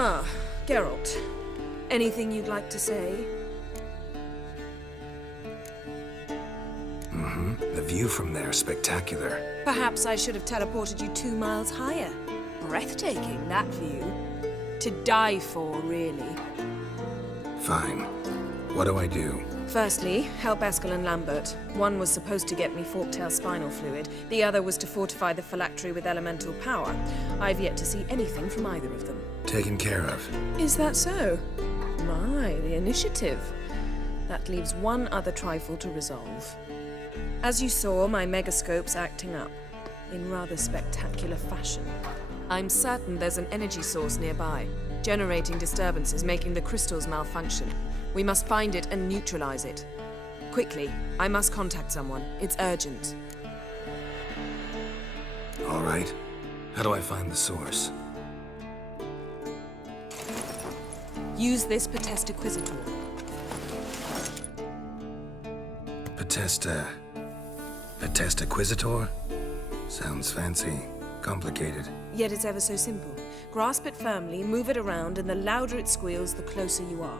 Ah, Geralt. Anything you'd like to say? The view from there is spectacular. Perhaps I should have teleported you 2 miles higher. Breathtaking, that view. To die for, really. Fine. What do I do? Firstly, help Eskel and Lambert. One was supposed to get me forktail spinal fluid. The other was to fortify the phylactery with elemental power. I've yet to see anything from either of them. Taken care of. Is that so? My, the initiative. That leaves one other trifle to resolve. As you saw, my megascope's acting up, in rather spectacular fashion. I'm certain there's an energy source nearby, generating disturbances, making the crystals malfunction. We must find it and neutralize it. Quickly, I must contact someone. It's urgent. All right. How do I find the source? Use this Potesta Quisitor. Potesta Quisitor? Sounds fancy. Complicated. Yet it's ever so simple. Grasp it firmly, move it around, and the louder it squeals, the closer you are.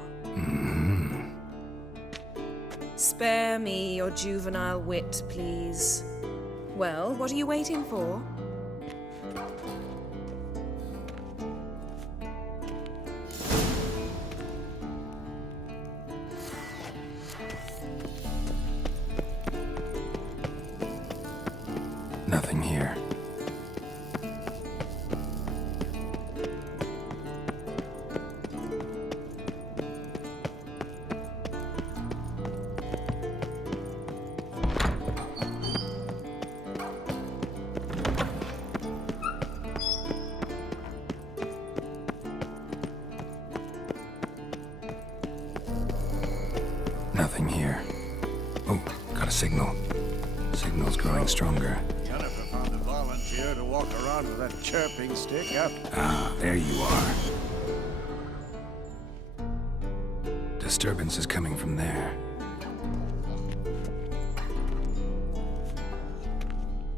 Spare me your juvenile wit, please. Well, what are you waiting for? Nothing here. Nothing here. Oh, got a signal. Signal's growing stronger. Jennifer found a volunteer to walk around with that chirping stick after. Ah, there you are. Disturbance is coming from there.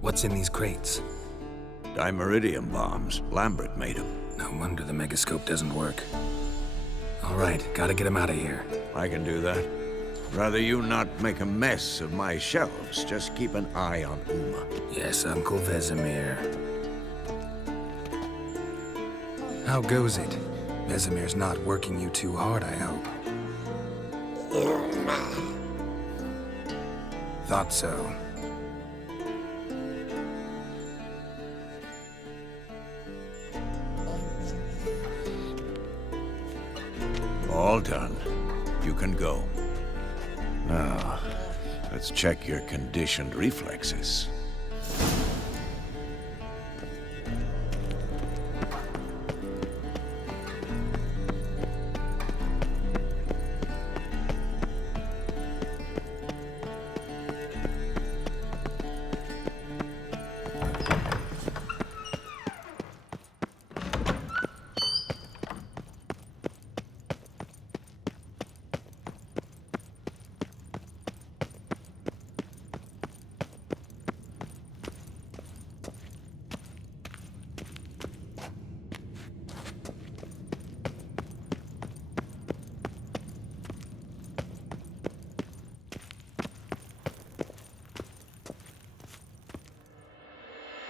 What's in these crates? Dimeridium bombs. Lambert made them. No wonder the megascope doesn't work. All right, gotta get him out of here. I can do that. Rather you not make a mess of my shelves. Just keep an eye on Uma. Yes, Uncle Vesemir. How goes it? Vesemir's not working you too hard, I hope. Thought so. All done. You can go. Now, let's check your conditioned reflexes.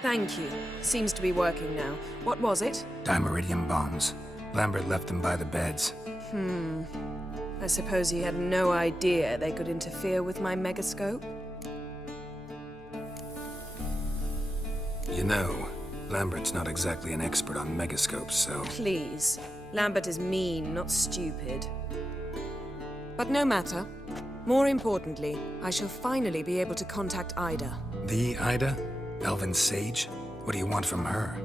Thank you. Seems to be working now. What was it? Dimeridium bombs. Lambert left them by the beds. I suppose he had no idea they could interfere with my megascope? You know, Lambert's not exactly an expert on megascopes, so... Please. Lambert is mean, not stupid. But no matter. More importantly, I shall finally be able to contact Ida. The Ida? Elven Sage? What do you want from her?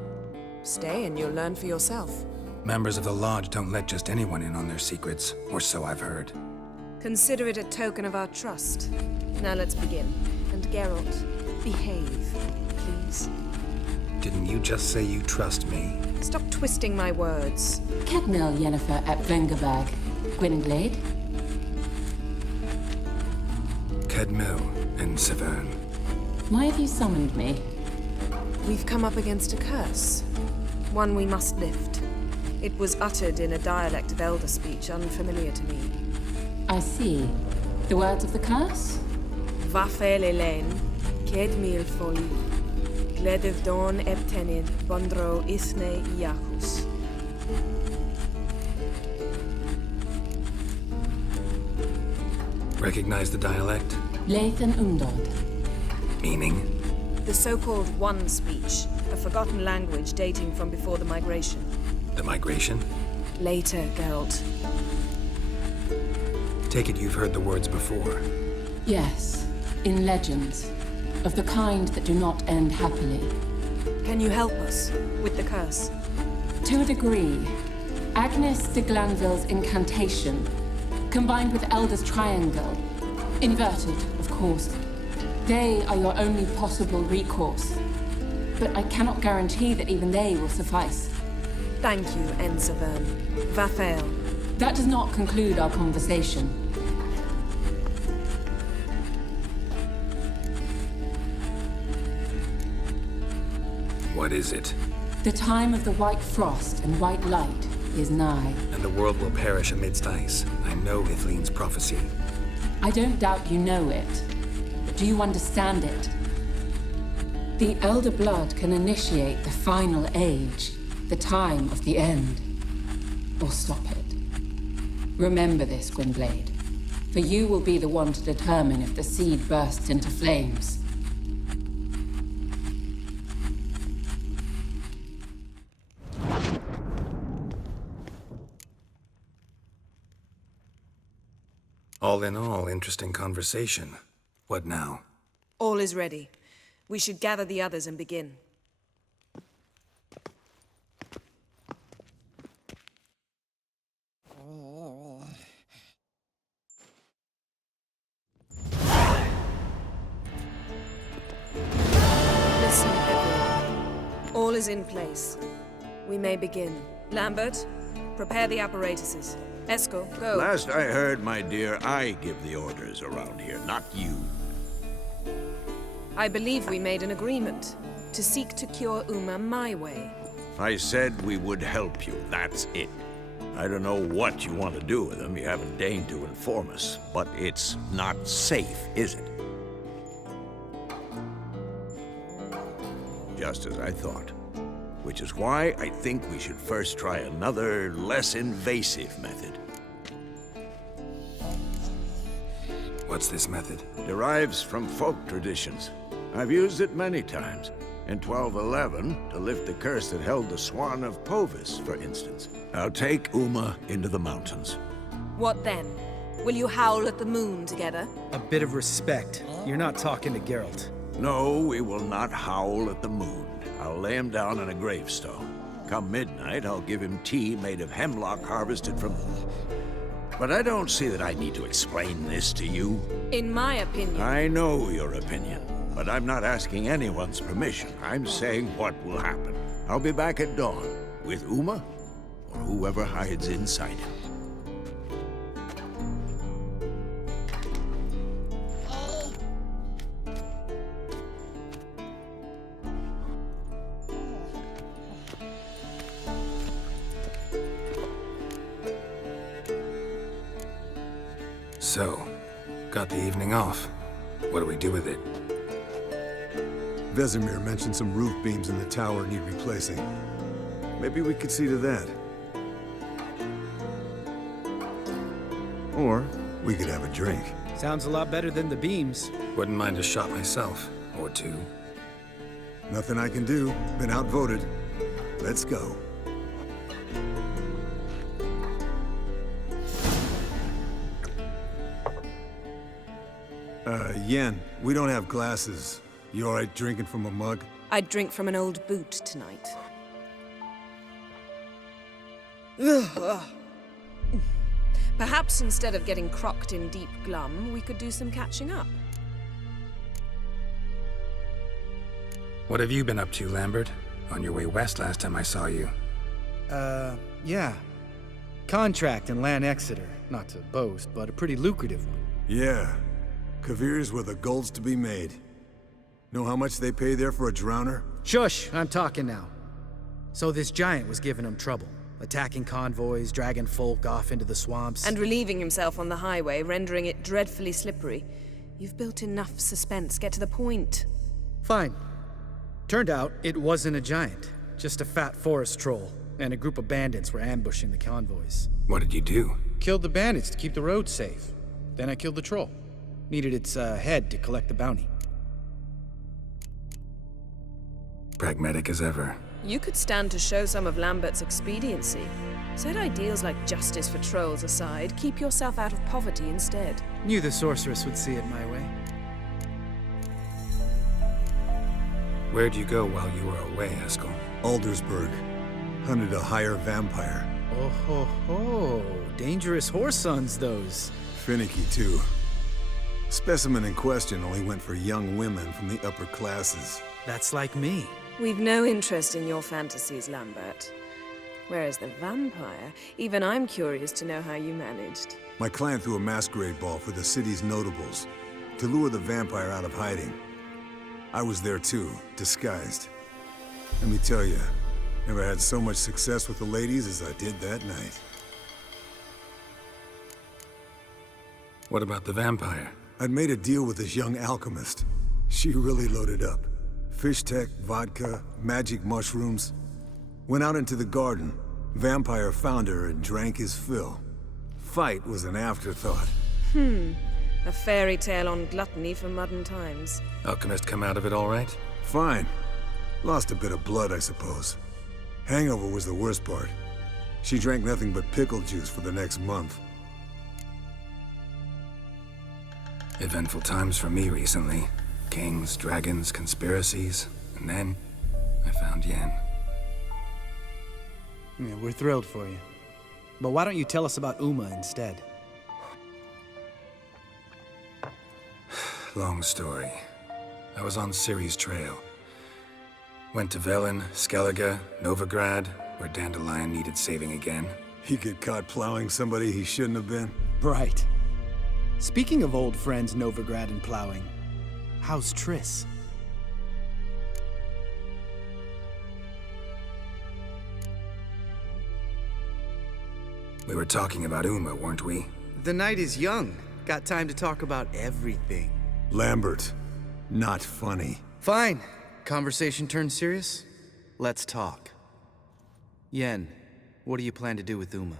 Stay and you'll learn for yourself. Members of the Lodge don't let just anyone in on their secrets, or so I've heard. Consider it a token of our trust. Now let's begin. And Geralt, behave, please. Didn't you just say you trust me? Stop twisting my words. Kedmil Yennefer at Vengerberg. Gwynblade? Kedmil and Severn. Why have you summoned me? We've come up against a curse. One we must lift. It was uttered in a dialect of Elder speech unfamiliar to me. I see. The words of the curse? Vafel Elaine, Ked Mil Foli, Gledev Don Ebtenid, Bondro Isne Iacus. Recognize the dialect? Lathan Undod. Meaning? The so-called One speech, a forgotten language dating from before the migration. The migration? Later, Geralt. Take it you've heard the words before. Yes, in legends. Of the kind that do not end happily. Can you help us with the curse? To a degree. Agnes de Glanville's incantation, combined with Elder's triangle, inverted, of course. They are your only possible recourse. But I cannot guarantee that even they will suffice. Thank you, Ensavern. Vafael. That does not conclude our conversation. What is it? The time of the white frost and white light is nigh. And the world will perish amidst ice. I know Ithleen's prophecy. I don't doubt you know it. But do you understand it? The Elder Blood can initiate the final age, the time of the end. Or stop it. Remember this, Gwynblade. For you will be the one to determine if the seed bursts into flames. All in all, interesting conversation. What now? All is ready. We should gather the others and begin. Listen, everyone. All is in place. We may begin. Lambert, prepare the apparatuses. Esco, go. Last I heard, my dear, I give the orders around here, not you. I believe we made an agreement to seek to cure Uma my way. I said we would help you, that's it. I don't know what you want to do with them, you haven't deigned to inform us, but it's not safe, is it? Just as I thought. Which is why I think we should first try another, less invasive method. What's this method? Derives from folk traditions. I've used it many times. In 1211, to lift the curse that held the Swan of Povis, for instance. I'll take Uma into the mountains. What then? Will you howl at the moon together? A bit of respect. You're not talking to Geralt. No, we will not howl at the moon. I'll lay him down in a gravestone. Come midnight, I'll give him tea made of hemlock harvested from... But I don't see that I need to explain this to you. In my opinion... I know your opinion, but I'm not asking anyone's permission. I'm saying what will happen. I'll be back at dawn, with Uma, or whoever hides inside him. So, got the evening off. What do we do with it? Vesemir mentioned some roof beams in the tower need replacing. Maybe we could see to that. Or we could have a drink. Sounds a lot better than the beams. Wouldn't mind a shot myself, or two. Nothing I can do. Been outvoted. Let's go. Yen, we don't have glasses. You alright drinking from a mug? I'd drink from an old boot tonight. Perhaps instead of getting crocked in deep glum, we could do some catching up. What have you been up to, Lambert? On your way west last time I saw you. Yeah. Contract in Lan Exeter. Not to boast, but a pretty lucrative one. Yeah. Kavir's where the gold's to be made. Know how much they pay there for a drowner? Shush! I'm talking now. So this giant was giving him trouble. attacking convoys, dragging folk off into the swamps. And relieving himself on the highway, rendering it dreadfully slippery. You've built enough suspense. Get to the point. Fine. Turned out it wasn't a giant, just a fat forest troll, and a group of bandits were ambushing the convoys. What did you do? Killed the bandits to keep the roads safe. Then I killed the troll. Needed its head to collect the bounty. Pragmatic as ever. You could stand to show some of Lambert's expediency. Set ideals like justice for trolls aside, keep yourself out of poverty instead. Knew the sorceress would see it my way. Where'd you go while you were away, Eskel? Aldersburg. Hunted a higher vampire. Oh ho ho. Dangerous horse sons, those. Finicky, too. Specimen in question only went for young women from the upper classes. That's like me. We've no interest in your fantasies, Lambert. Whereas the vampire, even I'm curious to know how you managed. My client threw a masquerade ball for the city's notables to lure the vampire out of hiding. I was there too, disguised. Let me tell you, never had so much success with the ladies as I did that night. What about the vampire? I'd made a deal with this young alchemist. She really loaded up. Fish tech, vodka, magic mushrooms. Went out into the garden. Vampire found her and drank his fill. Fight was an afterthought. A fairy tale on gluttony for modern times. Alchemist come out of it all right? Fine. Lost a bit of blood, I suppose. Hangover was the worst part. She drank nothing but pickle juice for the next month. Eventful times for me recently. Kings, dragons, conspiracies. And then, I found Yen. Yeah, we're thrilled for you. But why don't you tell us about Uma instead? Long story. I was on Ciri's trail. Went to Velen, Skellige, Novigrad, where Dandelion needed saving again. He get caught plowing somebody he shouldn't have been? Right. Speaking of old friends Novigrad and plowing, how's Triss? We were talking about Uma, weren't we? The night is young. Got time to talk about everything. Lambert, not funny. Fine. Conversation turned serious? Let's talk. Yen, what do you plan to do with Uma?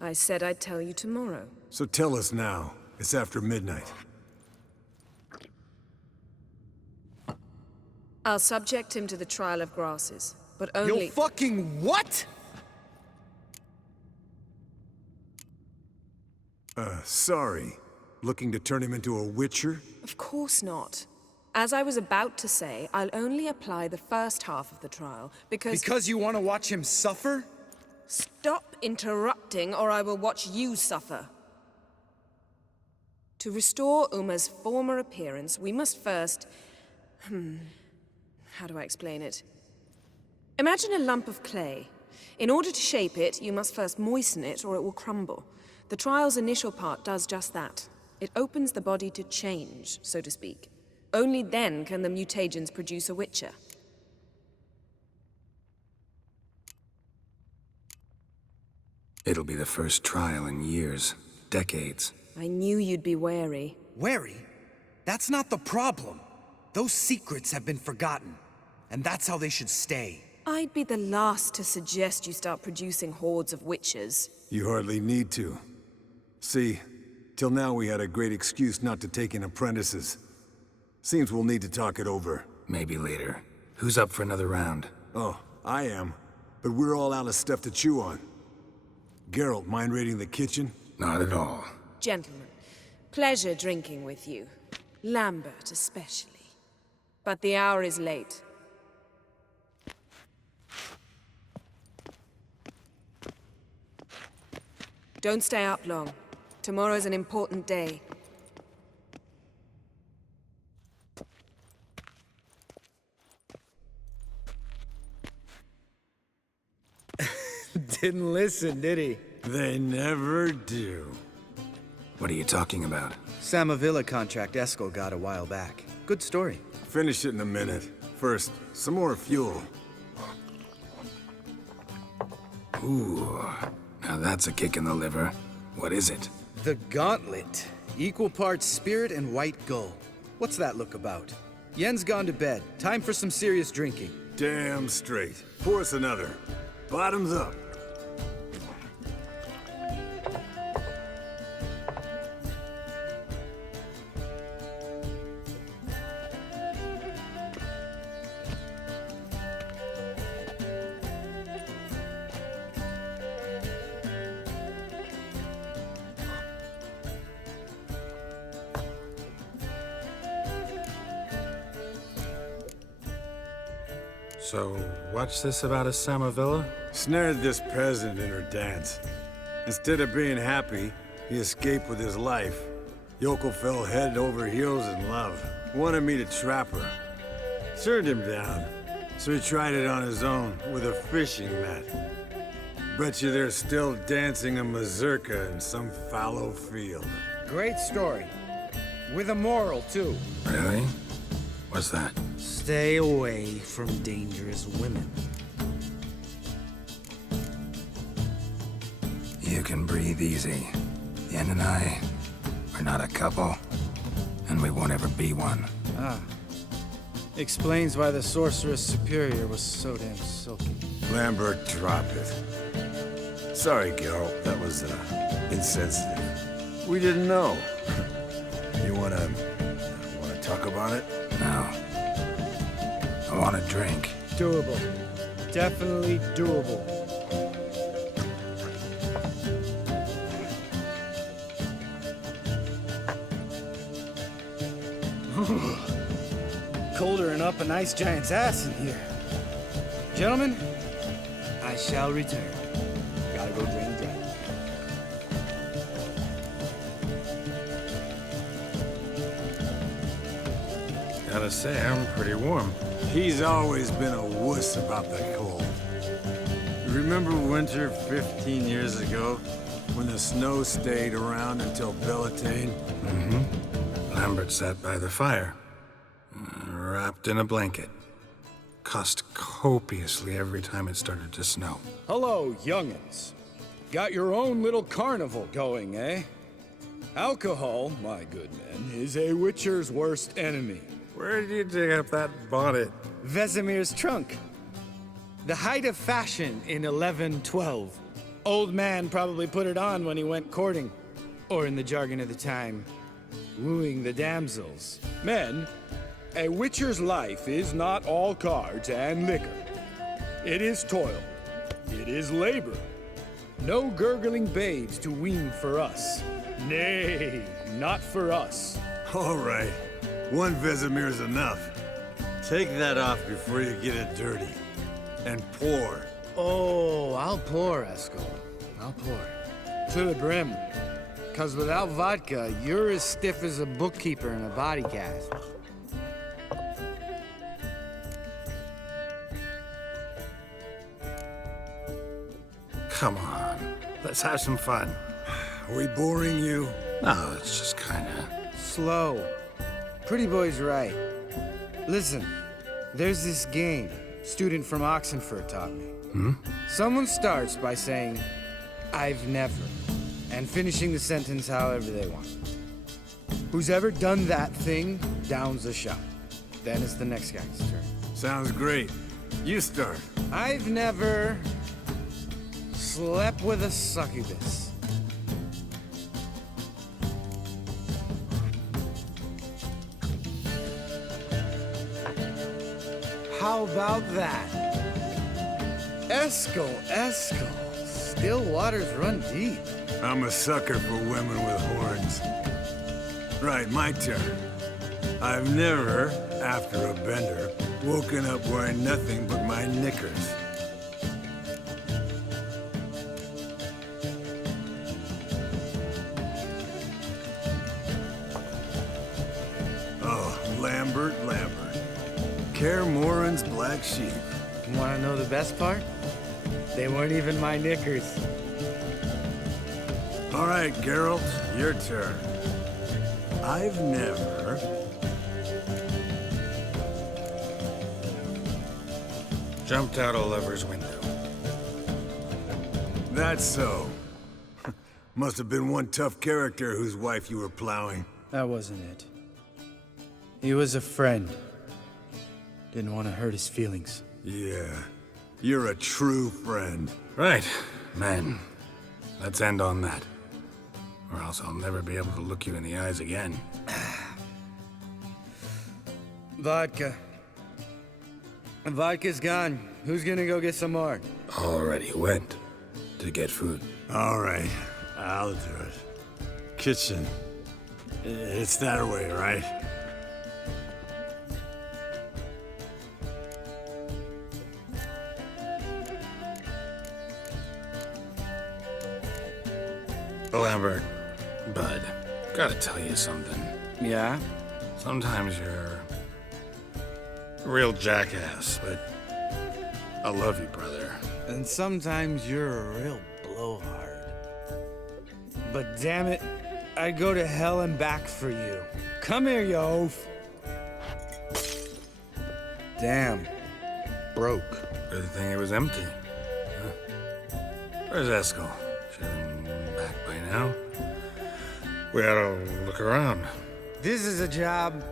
I said I'd tell you tomorrow. So tell us now. It's after midnight. I'll subject him to the trial of grasses, but only— You'll fucking what?! Sorry. Looking to turn him into a witcher? Of course not. As I was about to say, I'll only apply the first half of the trial, because— Because you want to watch him suffer? Stop interrupting, or I will watch you suffer. To restore Uma's former appearance, we must first— how do I explain it? Imagine a lump of clay. In order to shape it, you must first moisten it, or it will crumble. The trial's initial part does just that. It opens the body to change, so to speak. Only then can the mutagens produce a witcher. It'll be the first trial in years, decades. I knew you'd be wary. Wary? That's not the problem. Those secrets have been forgotten, and that's how they should stay. I'd be the last to suggest you start producing hordes of witches. You hardly need to. See, till now we had a great excuse not to take in apprentices. Seems we'll need to talk it over. Maybe later. Who's up for another round? Oh, I am. But we're all out of stuff to chew on. Geralt, mind raiding the kitchen? Not at all. Gentlemen, pleasure drinking with you. Lambert especially. But the hour is late. Don't stay up long. Tomorrow's an important day. Didn't listen, did he? They never do. What are you talking about? Samavilla contract Eskel got a while back. Good story. Finish it in a minute. First, some more fuel. Ooh, now that's a kick in the liver. What is it? The Gauntlet. Equal parts spirit and white gull. What's that look about? Yen's gone to bed. Time for some serious drinking. Damn straight. Pour us another. Bottoms up. So, what's this about a Samavilla? Snared this peasant in her dance. Instead of being happy, he escaped with his life. Yoko fell head over heels in love. Wanted me to trap her. Turned him down. So he tried it on his own with a fishing net. Bet you they're still dancing a mazurka in some fallow field. Great story. With a moral, too. Really? What's that? Stay away from dangerous women. You can breathe easy. Yen and I, we're not a couple, and we won't ever be one. Ah. Explains why the Sorceress Superior was so damn silky. Lambert, drop it. Sorry, Geralt, that was, insensitive. We didn't know. You wanna talk about it? No. I want a drink. Doable. Definitely doable. Colder and up a nice giant's ass in here. Gentlemen, I shall return. Gotta go drain the dragon. Gotta say, I'm pretty warm. He's always been a wuss about the cold. Remember winter 15 years ago, when the snow stayed around until Bellatane? Mm-hmm. Lambert sat by the fire, wrapped in a blanket. Cussed copiously every time it started to snow. Hello, young'uns. Got your own little carnival going, eh? Alcohol, my good men, is a witcher's worst enemy. Where did you dig up that bonnet? Vesemir's trunk. The height of fashion in 1112. Old man probably put it on when he went courting. Or in the jargon of the time, wooing the damsels. Men, a witcher's life is not all cards and liquor. It is toil. It is labor. No gurgling babes to wean for us. Nay, not for us. All right. One Vesemir's enough. Take that off before you get it dirty. And pour. Oh, I'll pour, Eskel. I'll pour. To the brim. 'Cause without vodka, you're as stiff as a bookkeeper in a body cast. Come on, let's have some fun. Are we boring you? No, it's just kinda... Slow. Pretty boy's right. Listen, there's this game student from Oxenford taught me. Someone starts by saying, I've never, and finishing the sentence however they want. Who's ever done that thing downs a shot. Then it's the next guy's turn. Sounds great. You start. I've never slept with a succubus. How about that? Eskel. Still waters run deep. I'm a sucker for women with horns. Right, my turn. I've never, after a bender, woken up wearing nothing but my knickers. Oh, Lambert. Kaer Morhen's black sheep. You wanna know the best part? They weren't even my knickers. All right, Geralt, your turn. I've never... Jumped out a lover's window. That's so. Must have been one tough character whose wife you were plowing. That wasn't it. He was a friend. Didn't want to hurt his feelings. Yeah. You're a true friend. Right, men. Let's end on that. Or else I'll never be able to look you in the eyes again. Vodka. Vodka's gone. Who's gonna go get some more? Already went to get food. All right, I'll do it. Kitchen. It's that way, right? Lambert, bud, gotta tell you something. Yeah? Sometimes you're a real jackass, but I love you, brother. And sometimes you're a real blowhard. But damn it, I'd go to hell and back for you. Come here, you oaf. Damn. Broke. Good thing it was empty. Huh? Where's Eskel? Should have been back by now. We ought to look around. This is a job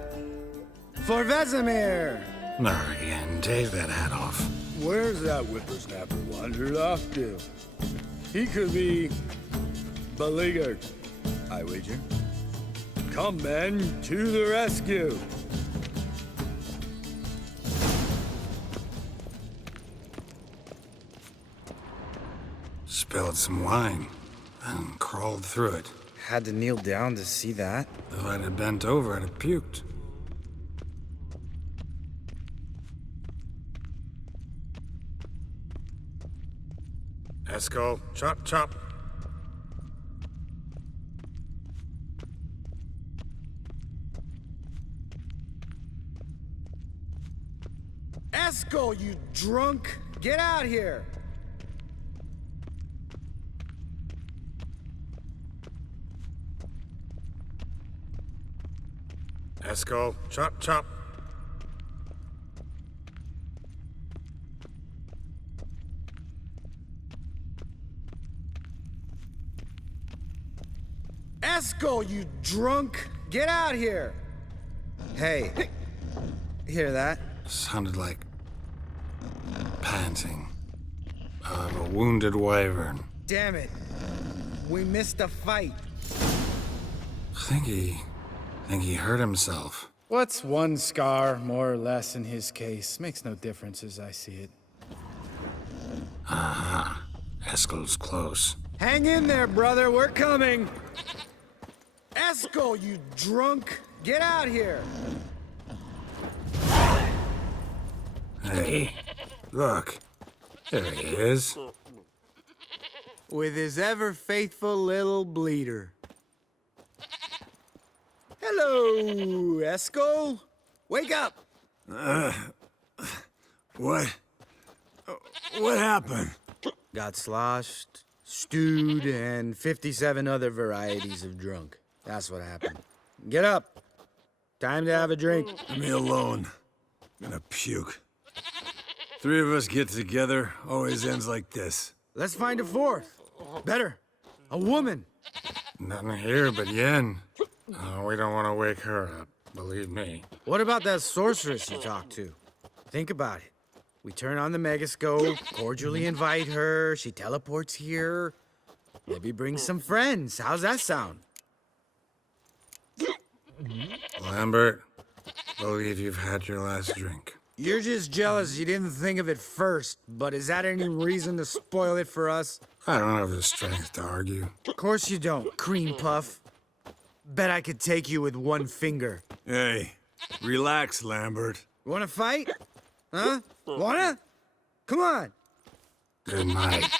for Vesemir. Not again. Take that hat off. Where's that whippersnapper wandered off to? He could be beleaguered, I wager. Come, men, to the rescue. Spilled some wine and crawled through it. Had to kneel down to see that. If I'd have bent over, I'd have puked. Eskel, chop, chop. Eskel, you drunk! Get out here! Eskel, chop, chop. Eskel, you drunk! Get out here! Hey, hear that? Sounded like panting of a wounded wyvern. Damn it. We missed a fight. Think he hurt himself. What's one scar, more or less, in his case? Makes no difference as I see it. Aha. Eskel's close. Hang in there, brother. We're coming. Eskel, you drunk! Get out here! Hey, look. There he is. With his ever-faithful little bleeder. Hello, Eskel. Wake up! What happened? Got sloshed, stewed, and 57 other varieties of drunk. That's what happened. Get up. Time to have a drink. Leave me alone. I'm gonna puke. Three of us get together, always ends like this. Let's find a fourth. Better. A woman. Nothing here but Yen. Oh, we don't want to wake her up, believe me. What about that sorceress you talked to? Think about it. We turn on the megascope, cordially invite her, she teleports here. Maybe bring some friends. How's that sound? Lambert, believe you've had your last drink. You're just jealous you didn't think of it first, but is that any reason to spoil it for us? I don't have the strength to argue. Of course you don't, cream puff. Bet I could take you with one finger. Hey, relax, Lambert. Wanna fight? Huh? Wanna? Come on. Good night.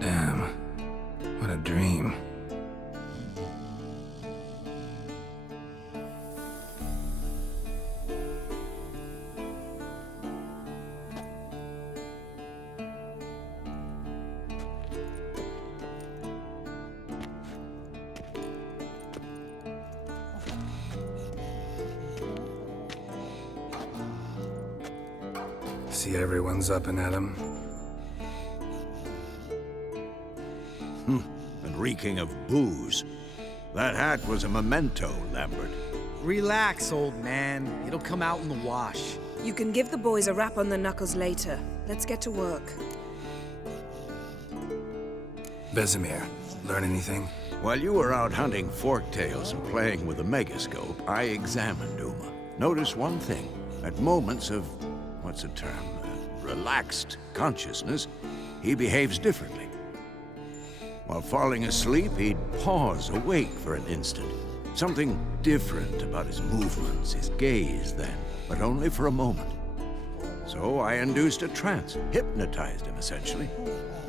Damn, what a dream. See everyone's up and at 'em. And reeking of booze. That hat was a memento, Lambert. Relax, old man. It'll come out in the wash. You can give the boys a rap on the knuckles later. Let's get to work. Vesemir, learn anything? While you were out hunting forktails and playing with a megascope, I examined Uma. Notice one thing. At moments of, what's the term, relaxed consciousness, he behaves differently. While falling asleep, he'd pause awake for an instant. Something different about his movements, his gaze then, but only for a moment. So I induced a trance, hypnotized him essentially.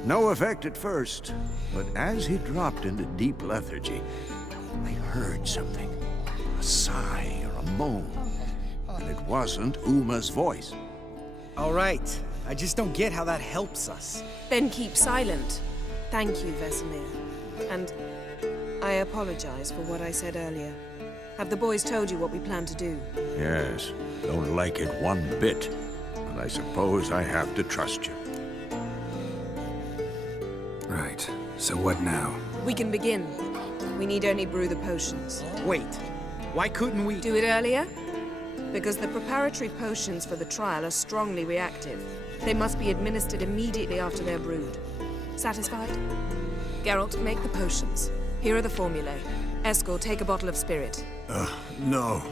No effect at first, but as he dropped into deep lethargy, I heard something. A sigh or a moan. And it wasn't Uma's voice. All right. I just don't get how that helps us. Then keep silent. Thank you, Vesemir. And I apologize for what I said earlier. Have the boys told you what we plan to do? Yes, don't like it one bit. But I suppose I have to trust you. Right. So what now? We can begin. We need only brew the potions. Wait. Why couldn't we do it earlier? Because the preparatory potions for the trial are strongly reactive. They must be administered immediately after they're brewed. Satisfied? Geralt, make the potions. Here are the formulae. Eskel, take a bottle of spirit. No.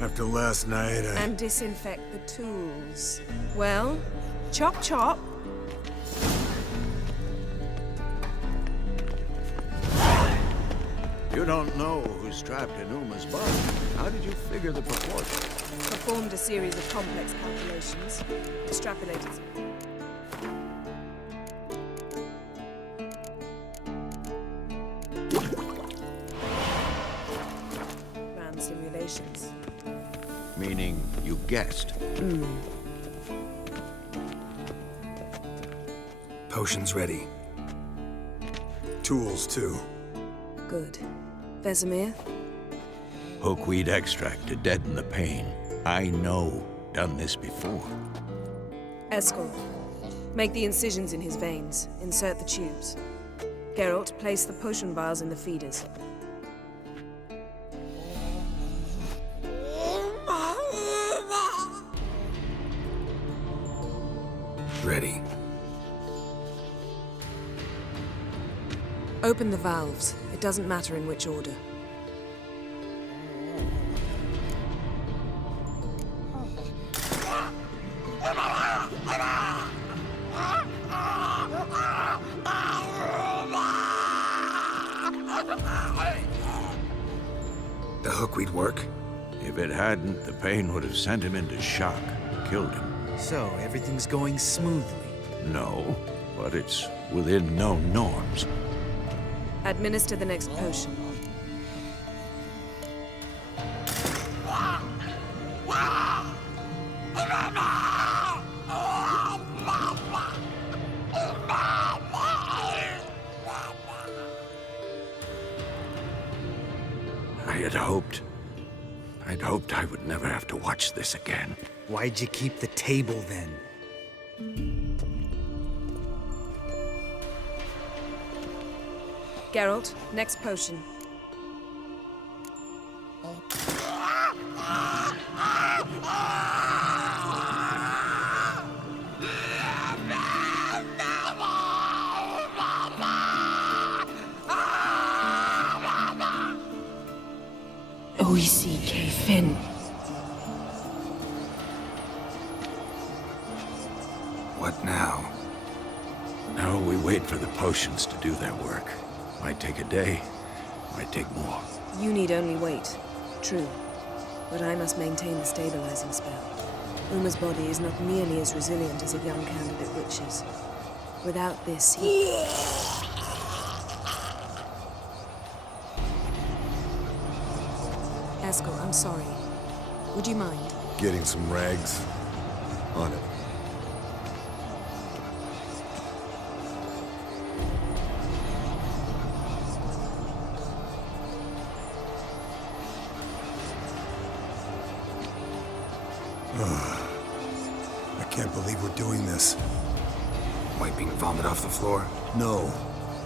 After last night, And disinfect the tools. Well, chop chop. You don't know who's trapped in Uma's body. How did you figure the proportion? Performed a series of complex calculations. Extrapolated. Ran simulations. Meaning you guessed. Potions ready. Tools, too. Good. Vesemir? Hookweed extract to deaden the pain. I know. Done this before. Eskel, make the incisions in his veins. Insert the tubes. Geralt, place the potion vials in the feeders. Ready. Open the valves. It doesn't matter in which order. The hookweed work? If it hadn't, the pain would have sent him into shock, killed him. So, everything's going smoothly? No, but it's within known norms. Administer the next potion. I'd hoped I would never have to watch this again. Why'd you keep the table then? Geralt, next potion. Oisi Fin. What now? Now we wait for the potions to do their work. Might take a day, might take more. You need only wait. True. But I must maintain the stabilizing spell. Uma's body is not nearly as resilient as a young candidate witch's. Without this, he... Eskel, I'm sorry. Would you mind? Getting some rags. On it. I can't believe we're doing this. Wiping vomit off the floor? No.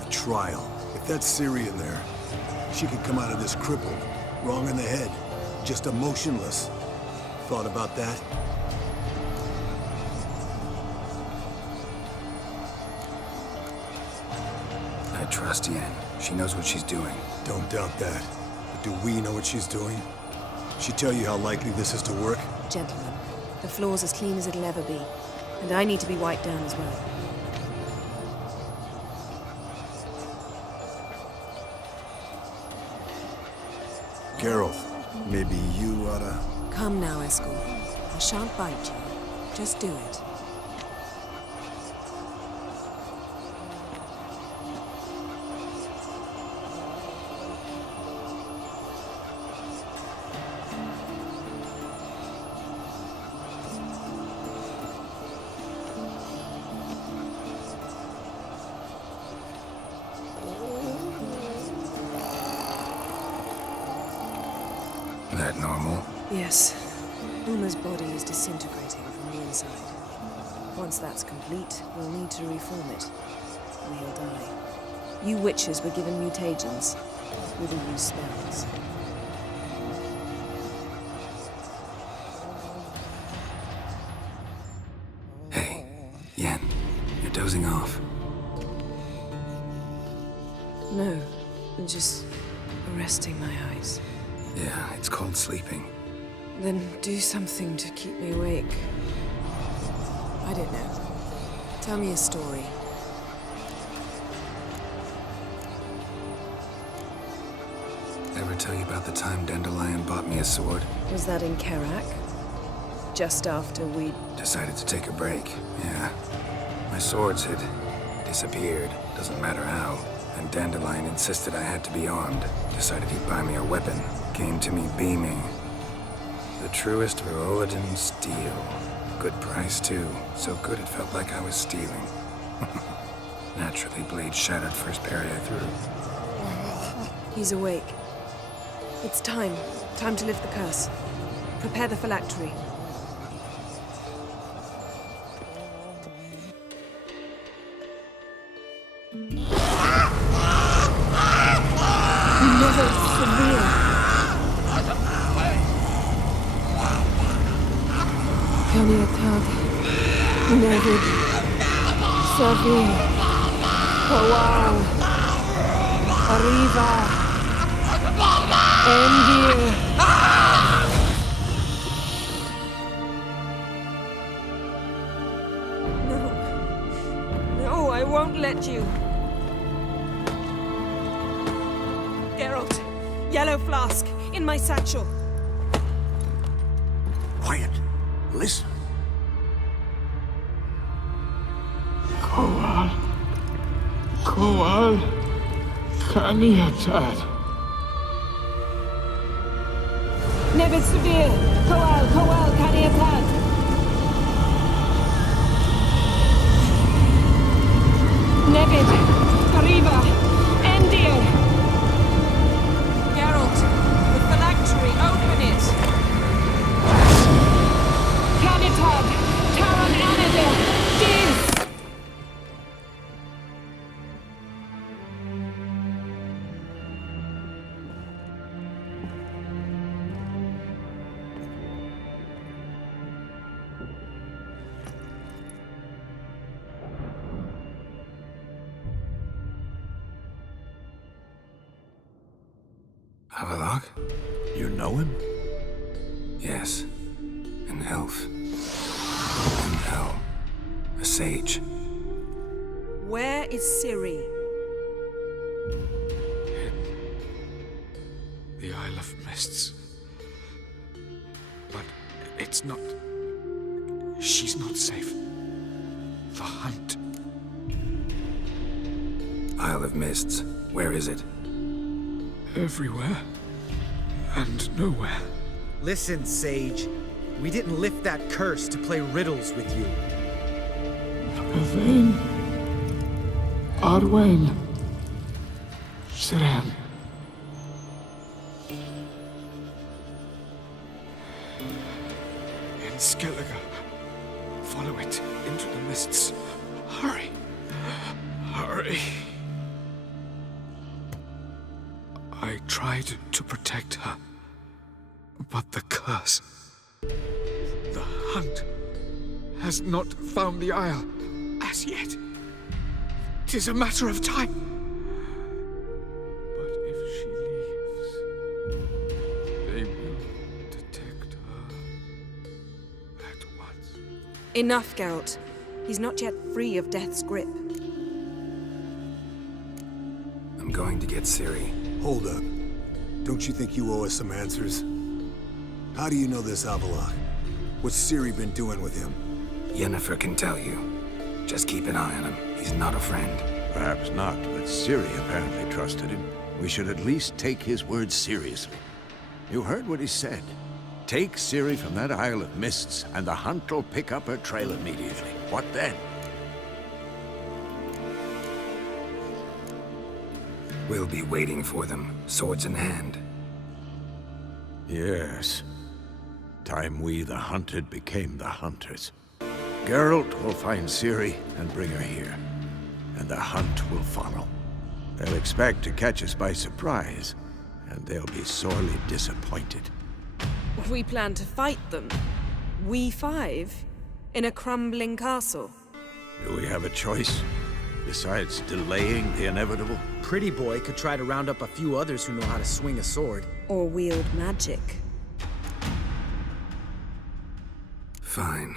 The trial. If that's Ciri in there, she could come out of this crippled, wrong in the head, just emotionless. Thought about that? I trust Yen. She knows what she's doing. Don't doubt that. But do we know what she's doing? She tell you how likely this is to work? Gentlemen, the floor's as clean as it'll ever be. And I need to be wiped down as well. Geralt, maybe you oughta... Come now, Eskel. I shan't bite you. Just do it. That normal? Yes. Uma's body is disintegrating from the inside. Once that's complete, we'll need to reform it. Or he'll die. You witches were given mutagens. We will use spells. Hey, Yen, you're dozing off. No, I'm just resting my eyes. Yeah, it's called sleeping. Then do something to keep me awake. I don't know. Tell me a story. Ever tell you about the time Dandelion bought me a sword? Was that in Kaer? Just after we... Decided to take a break, yeah. My swords had disappeared, doesn't matter how. And Dandelion insisted I had to be armed. Decided he'd buy me a weapon. Came to me beaming. The truest Verolidan steel. Good price, too. So good it felt like I was stealing. Naturally, blade shattered first parry I threw. He's awake. It's time. Time to lift the curse. Prepare the phylactery. Never severe. Kaniatag. Nevid. Severe. Kawal. Arriva. Endir. No. No, I won't let you. Geralt, yellow flask, in my satchel. Quiet. Listen. Kowal. Kowal. Kaniatad. Nevid Severe. Kowal, Kaniatad. Nevid. Arriva. Endir. Geralt, the phylactery, open it. Kaniatad. Taran Anadil. Diz. Havelock? You know him? Yes. An elf. An elf. A sage. Where is Ciri? The Isle of Mists. But it's not... She's not safe. The hunt. Isle of Mists. Where is it? Everywhere. And nowhere. Listen, Sage. We didn't lift that curse to play riddles with you. Yvain. Arwen. Siren. In Skellige. follow it into the mists. Hurry. Hurry. I tried to protect her, but the curse... The hunt has not found the Isle as yet. 'Tis a matter of time. But if she leaves, they will detect her at once. Enough, Geralt. He's not yet free of death's grip. I'm going to get Ciri. Hold up. Don't you think you owe us some answers? How do you know this Avallac'h? What's Ciri been doing with him? Yennefer can tell you. Just keep an eye on him. He's not a friend. Perhaps not, but Ciri apparently trusted him. We should at least take his words seriously. You heard what he said. Take Ciri from that Isle of Mists, and the hunt will pick up her trail immediately. What then? We'll be waiting for them, swords in hand. Yes. Time we, the hunted, became the hunters. Geralt will find Ciri and bring her here, and the hunt will follow. They'll expect to catch us by surprise, and they'll be sorely disappointed. We plan to fight them. We five? In a crumbling castle? Do we have a choice? Besides delaying the inevitable? Pretty Boy could try to round up a few others who know how to swing a sword. Or wield magic. Fine.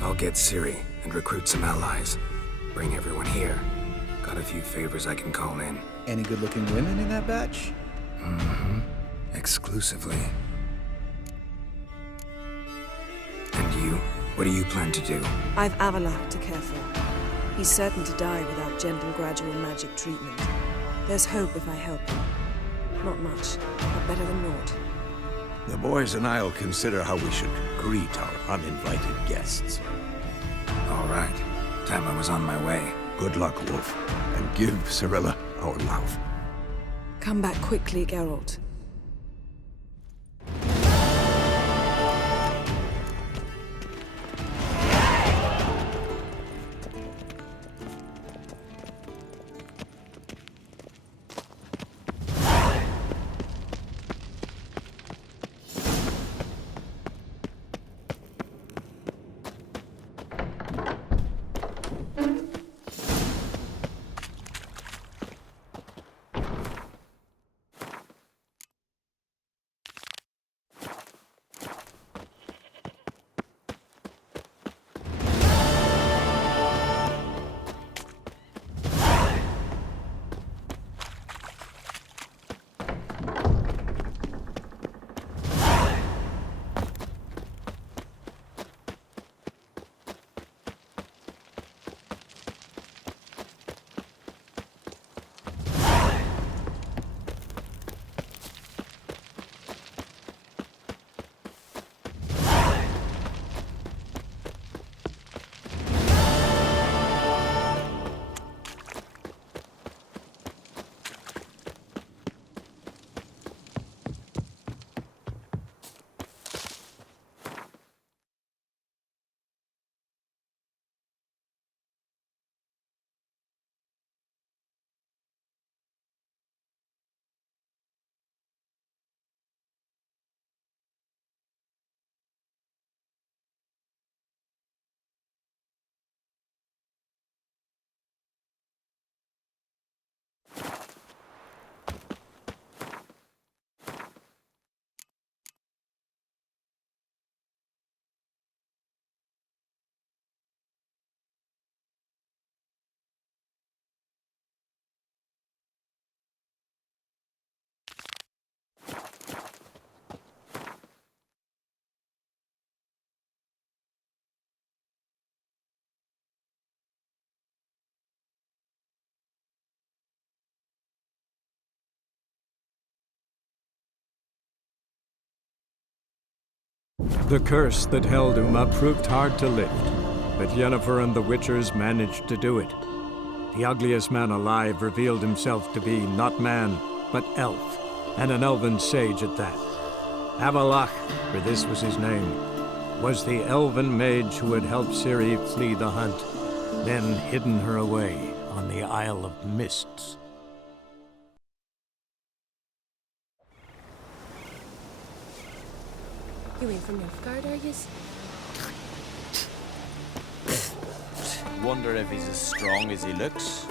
I'll get Ciri and recruit some allies. Bring everyone here. Got a few favors I can call in. Any good-looking women in that batch? Mm-hmm. Exclusively. And you? What do you plan to do? I've Avallac'h to care for. He's certain to die without gentle, gradual magic treatment. There's hope if I help him. Not much, but better than naught. The boys and I'll consider how we should greet our uninvited guests. All right. Time I was on my way. Good luck, Wolf. And give Cirilla our love. Come back quickly, Geralt. The curse that held Uma proved hard to lift, but Yennefer and the Witchers managed to do it. The ugliest man alive revealed himself to be not man, but elf, and an elven sage at that. Avallac'h, for this was his name. was the elven mage who had helped Ciri flee the hunt, then hidden her away on the Isle of Mists. You ain't from Nilfgaard, are yous? Wonder if he's as strong as he looks.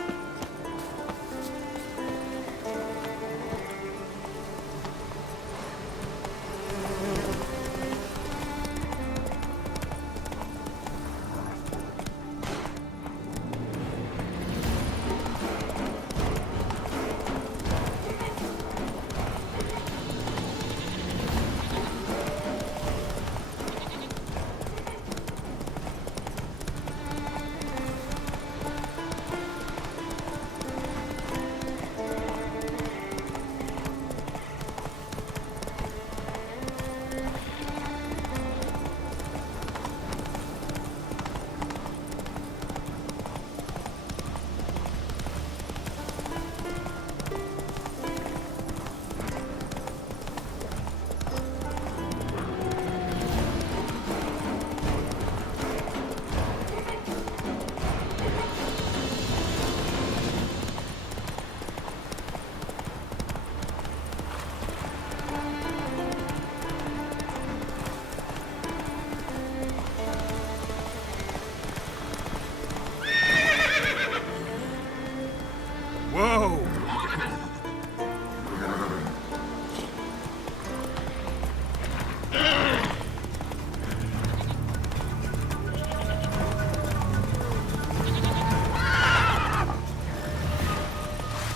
Whoa!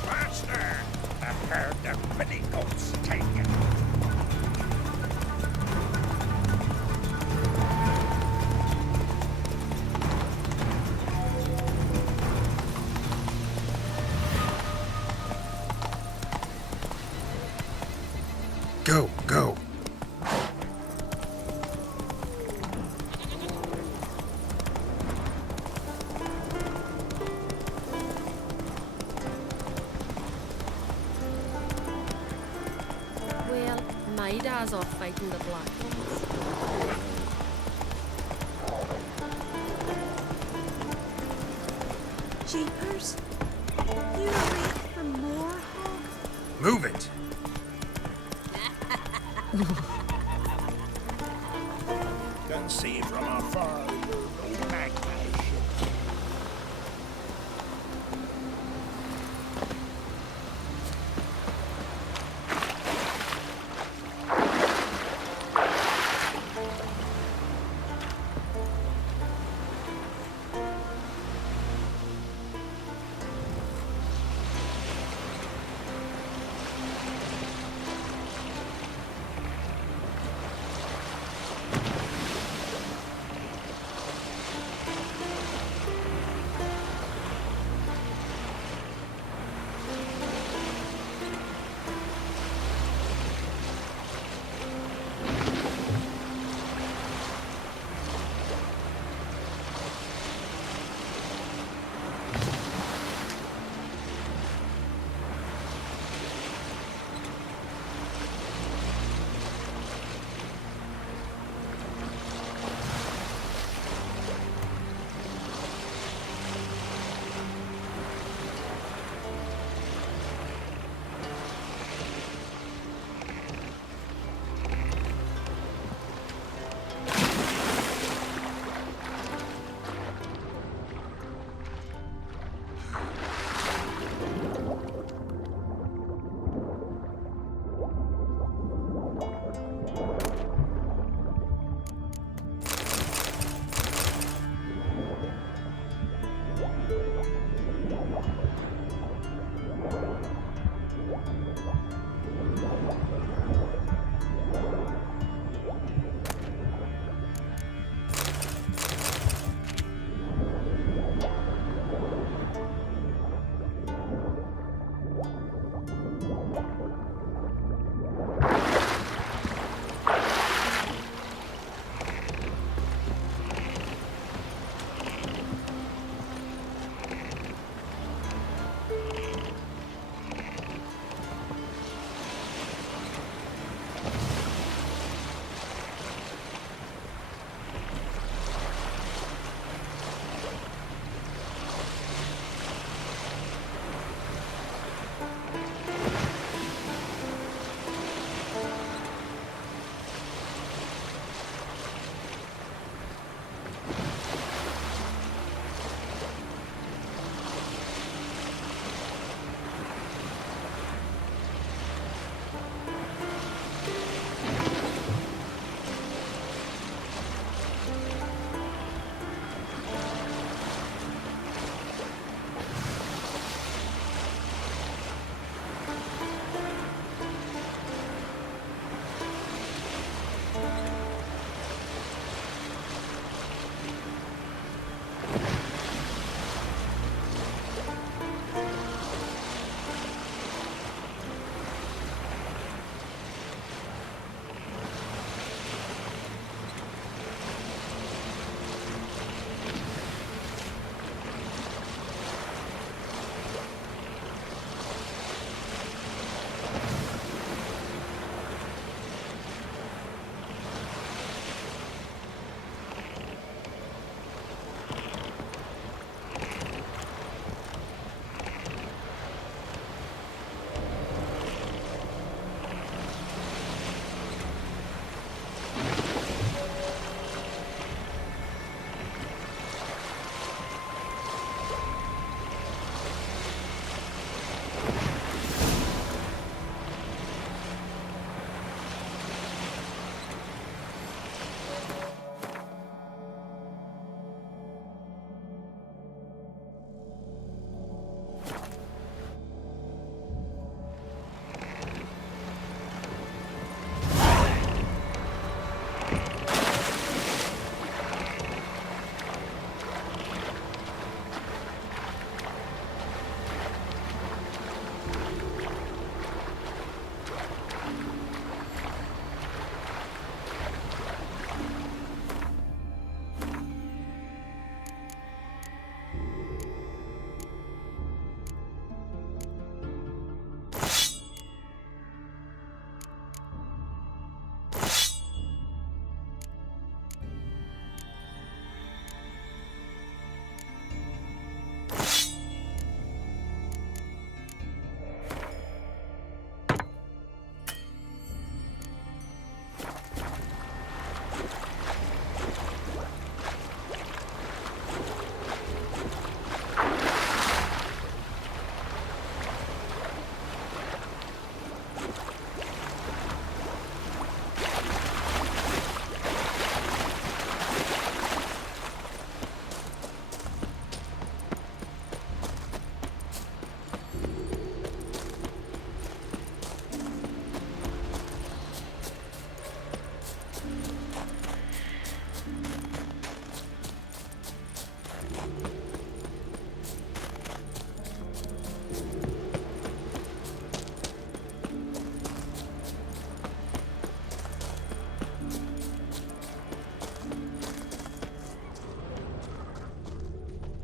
Master, I've heard the pinnacles taken. Go, go. Well, my dad's off fighting the Black Ones. Jeepers? You wait for more? Move it. Can see from afar you're no magpie ship.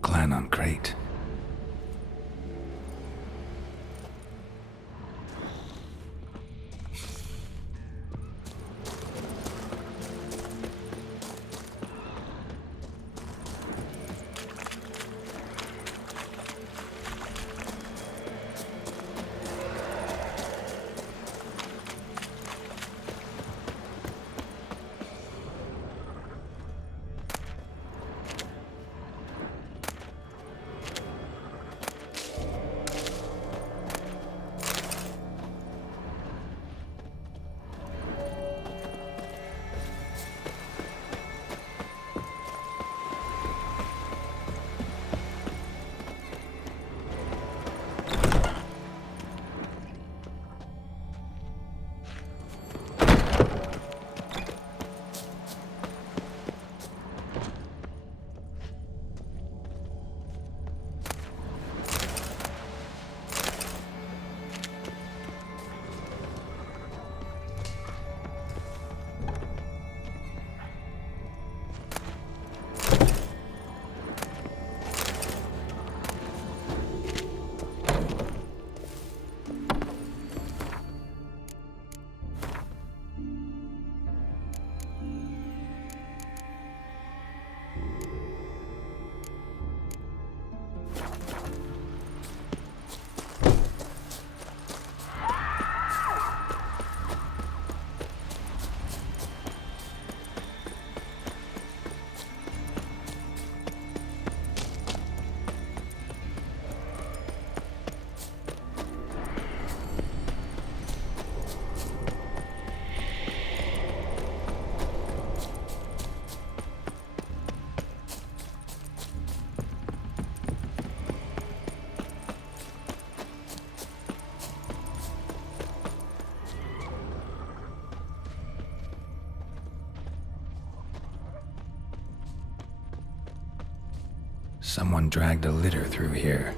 Clan on Crate. Someone dragged a litter through here.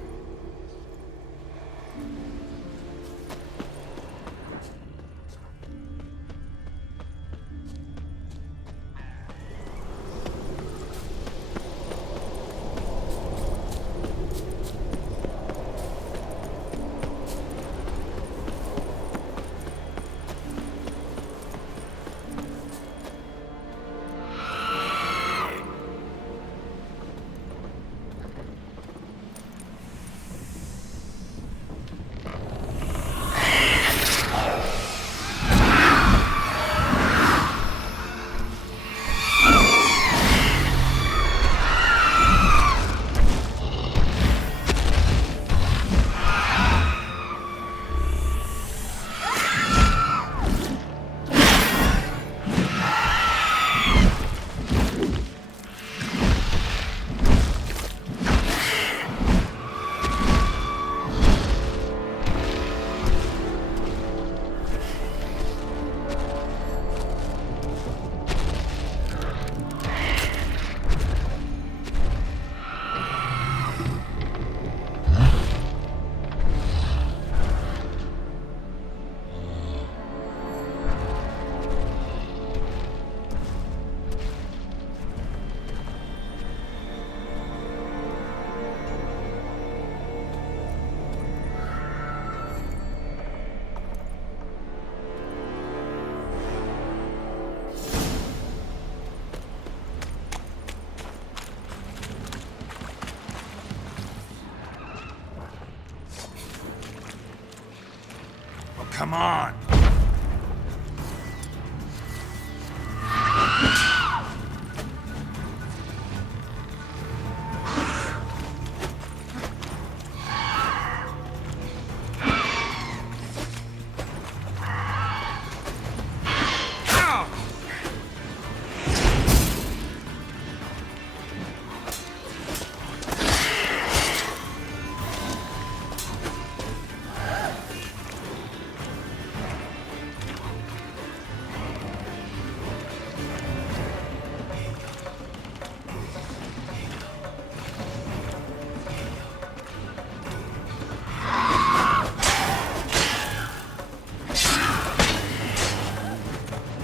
Come on!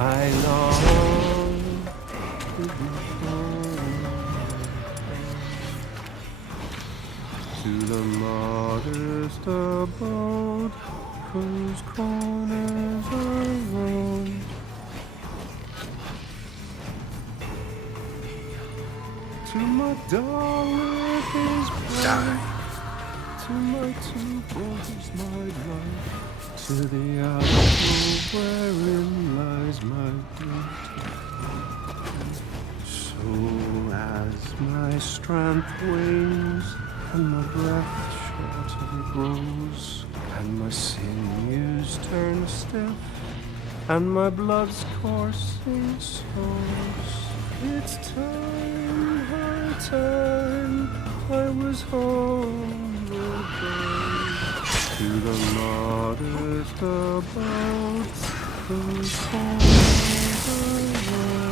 I long to be home, to the modest abode whose corners are round, to my doll with his bride, to my two brothers, my life. To the apple wherein lies my beauty. So as my strength wanes, and my breath shorter grows, and my sinews turn stiff, and my blood's coursing slows, it's time, high time, I was home again. To the modest abode whose corners are round.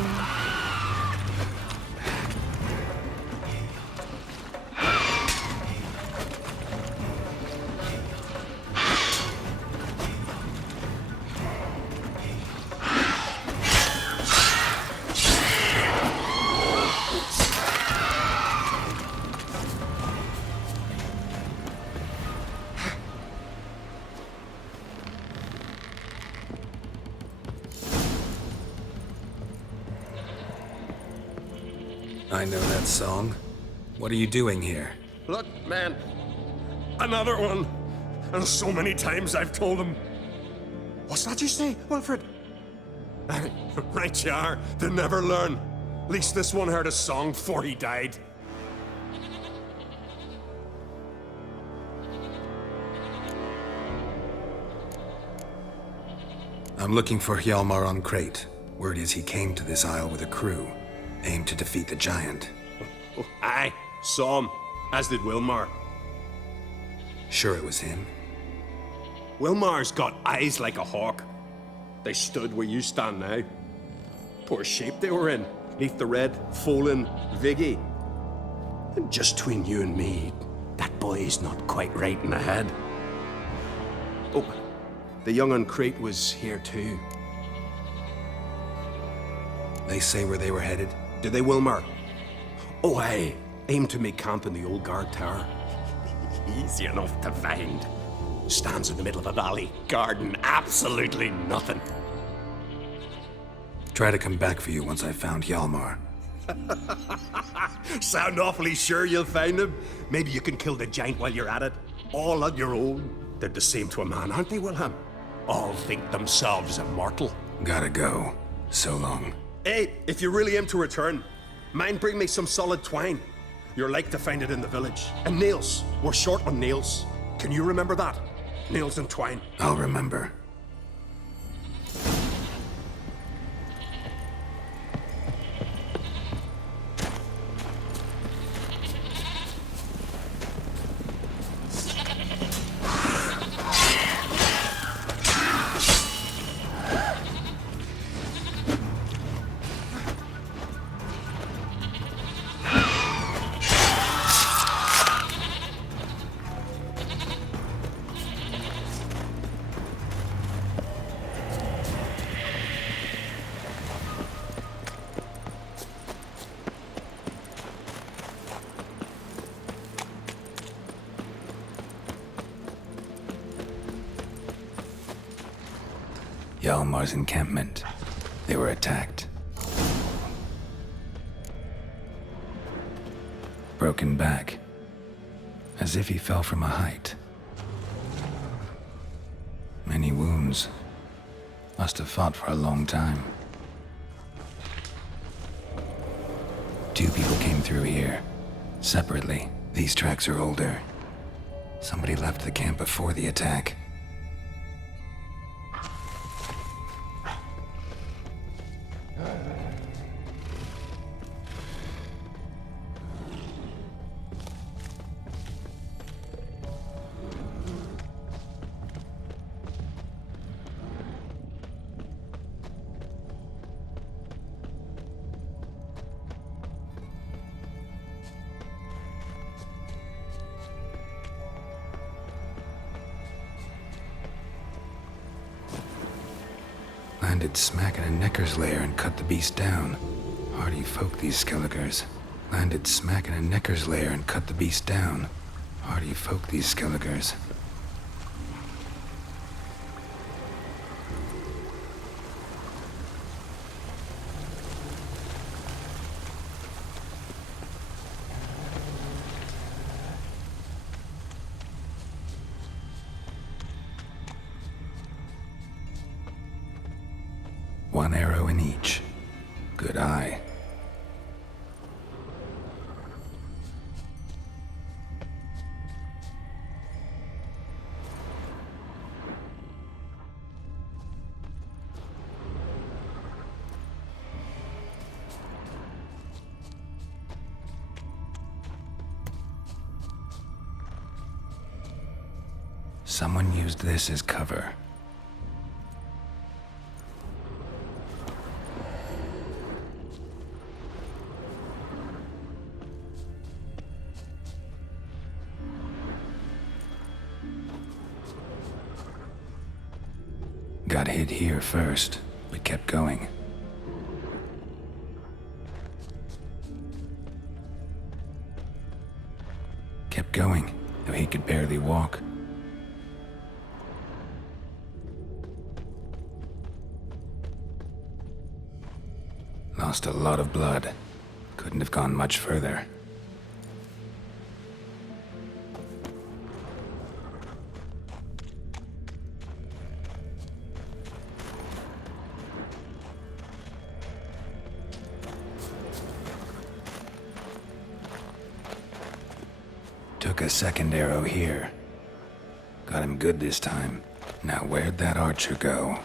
I know that song. What are you doing here? Look, man. Another one. And so many times I've told him. What's that you say, Wilfred? Right you are. They never learn. At least this one heard a song before he died. I'm looking for Hjalmar on Crate. Word is he came to this isle with a crew, aimed to defeat the giant. Oh, aye, saw him. As did Wilmar. Sure it was him? Wilmar's got eyes like a hawk. They stood where you stand now. Poor shape they were in, neath the red, foaling Viggy. Just between you and me, that boy is not quite right in the head. Oh, the young on Crete was here too. They say where they were headed? Did they, Wilmar? Oh, aye. Aim to make camp in the old guard tower. Easy enough to find. Stands in the middle of a valley. Garden, absolutely nothing. Try to come back for you once I found Hjalmar. Sound awfully sure you'll find him? Maybe you can kill the giant while you're at it. All on your own. They're the same to a man, aren't they, Wilhelm? All think themselves immortal. Gotta go. So long. Hey, if you really aim to return, mind bring me some solid twine. You're like to find it in the village. And nails. We're short on nails. Can you remember that? Nails and twine. I'll remember. Hjalmar's encampment. They were attacked. Broken back. As if he fell from a height. Many wounds. Must have fought for a long time. 2 people came through here. Separately. These tracks are older. Somebody left the camp before the attack. Landed smack in a necker's lair and cut the beast down. Hardy folk, these Skelligers. Landed smack in a necker's lair and cut the beast down. Hardy folk, these Skelligers. One arrow in each. Good eye. Someone used this as cover. Got hit here first, but kept going. Kept going, though he could barely walk. Lost a lot of blood. Couldn't have gone much further. Took a second arrow here. Got him good this time. Now where'd that archer go?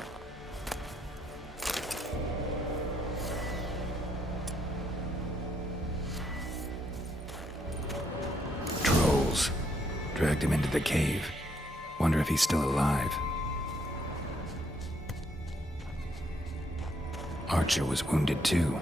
Trolls. Dragged him into the cave. Wonder if he's still alive. Archer was wounded too.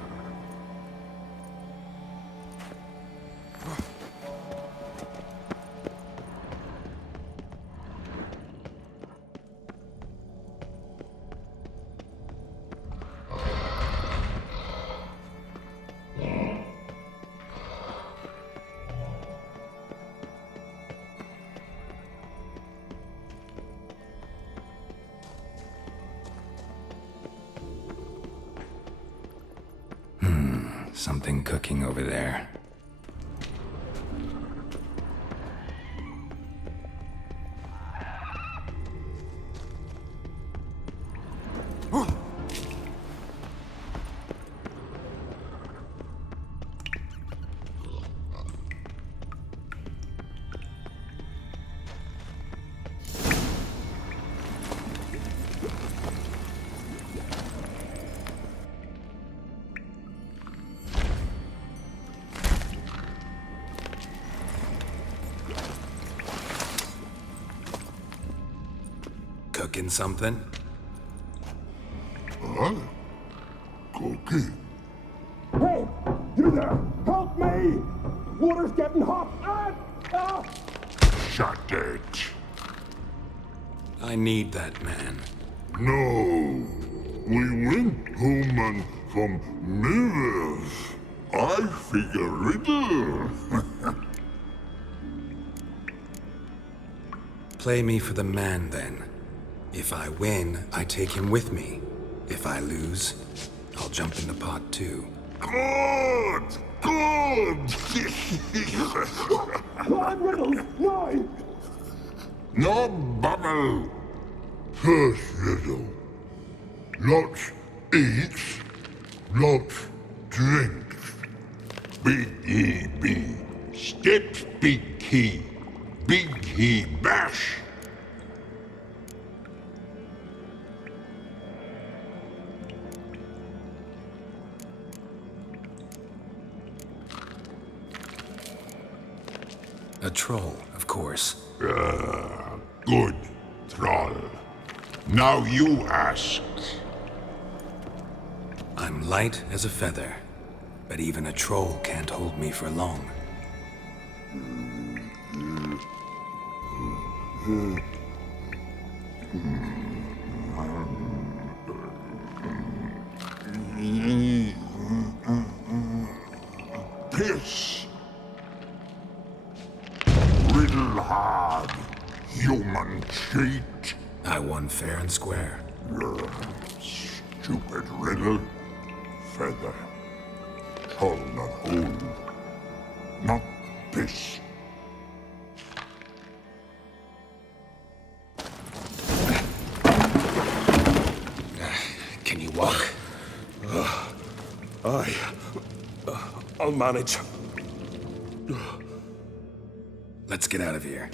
Something cooking over there. Cooking something? Huh? Cooking? Hey, you there! Help me! Water's getting hot! Shut it. I need that man. No. We went home and from mirrors. I figure riddle. Play me for the man, then. If I win, I take him with me. If I lose, I'll jump in the pot too. Good! Good! Come riddles, no! No bubble. First riddle. Lots eats, lots drinks. Big E B. Steps big key. Big he bash. A troll, of course. Good, troll. Now you ask. I'm light as a feather, but even a troll can't hold me for long. Piss. Riddle hard. Human cheat. I won fair and square. Stupid riddle. Feather. Troll not hold. Not piss. Can you walk? I'll manage. Let's get out of here.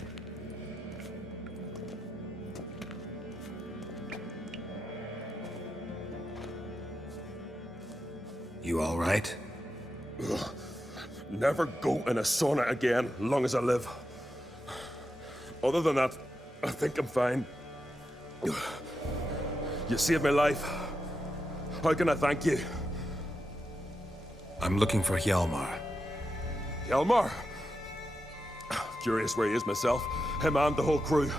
You all right? Never go in a sauna again, long as I live. Other than that, I think I'm fine. You saved my life. How can I thank you? I'm looking for Hjalmar. Hjalmar? Curious where he is myself. Him and the whole crew.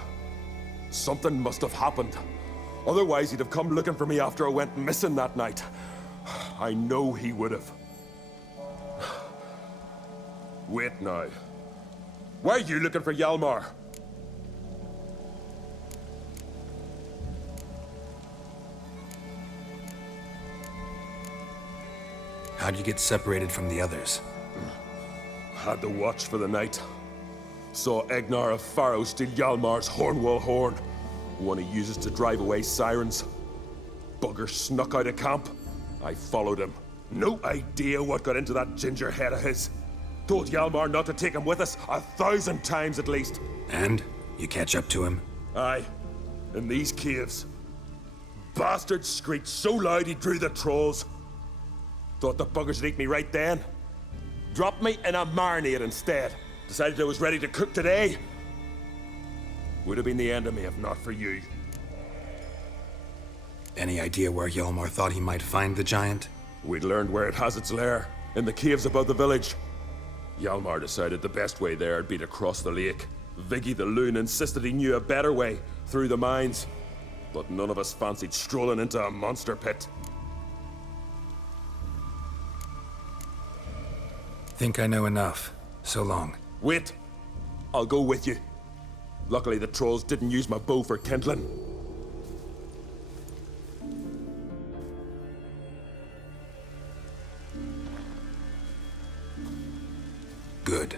Something must have happened. Otherwise, he'd have come looking for me after I went missing that night. I know he would have. Wait now. Why are you looking for Hjalmar? How'd you get separated from the others? Had to watch for the night. Saw Egnar of Pharaoh steal Hjalmar's Hornwall horn. One he uses to drive away sirens. Bugger snuck out of camp. I followed him. No idea what got into that ginger head of his. Told Hjalmar not to take him with us 1,000 times at least. And? You catch up to him? Aye. In these caves. Bastard screeched so loud he drew the trolls. Thought the buggers would eat me right then. Dropped me in a marinade instead. Decided I was ready to cook today. Would have been the end of me if not for you. Any idea where Hjalmar thought he might find the giant? We'd learned where it has its lair, in the caves above the village. Hjalmar decided the best way there would be to cross the lake. Viggy the loon insisted he knew a better way, through the mines. But none of us fancied strolling into a monster pit. Think I know enough. So long. Wait. I'll go with you. Luckily the trolls didn't use my bow for kindling. Good.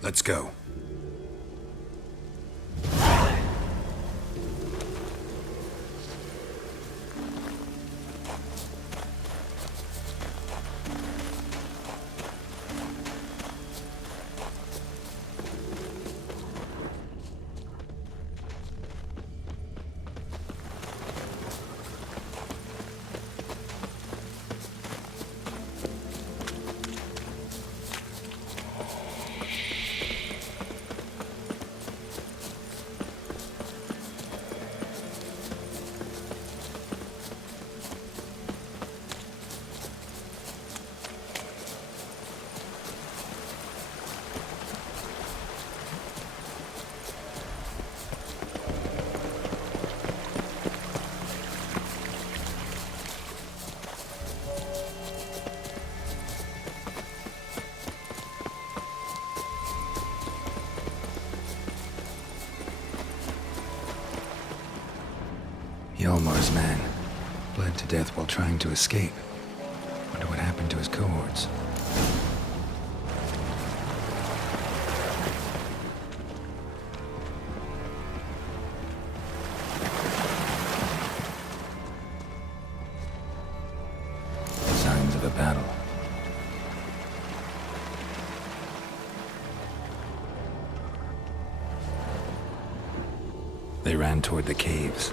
Let's go. Yolmar's man. Bled to death while trying to escape. Wonder what happened to his cohorts. Signs of a battle. They ran toward the caves.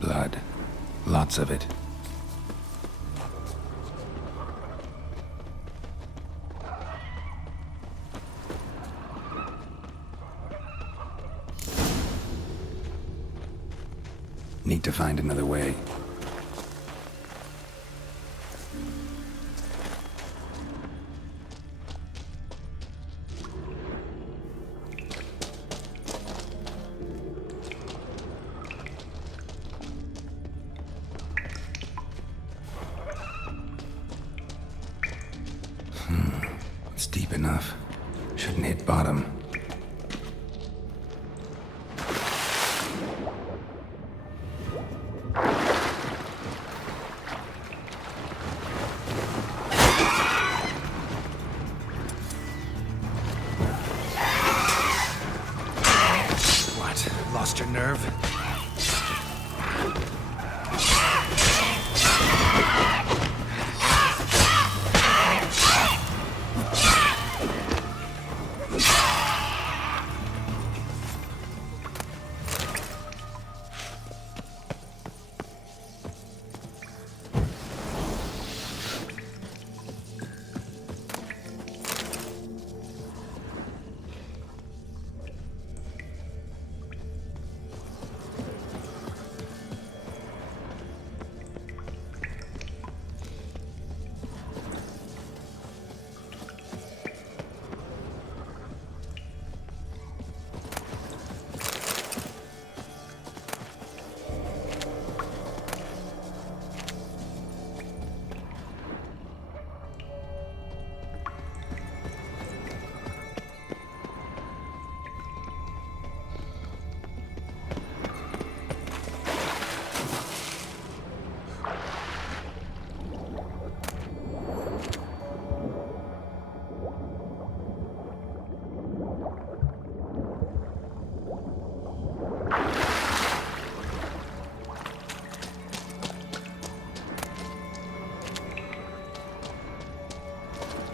Blood. Lots of it. Need to find another way. It's deep enough. Shouldn't hit bottom. What? Lost your nerve?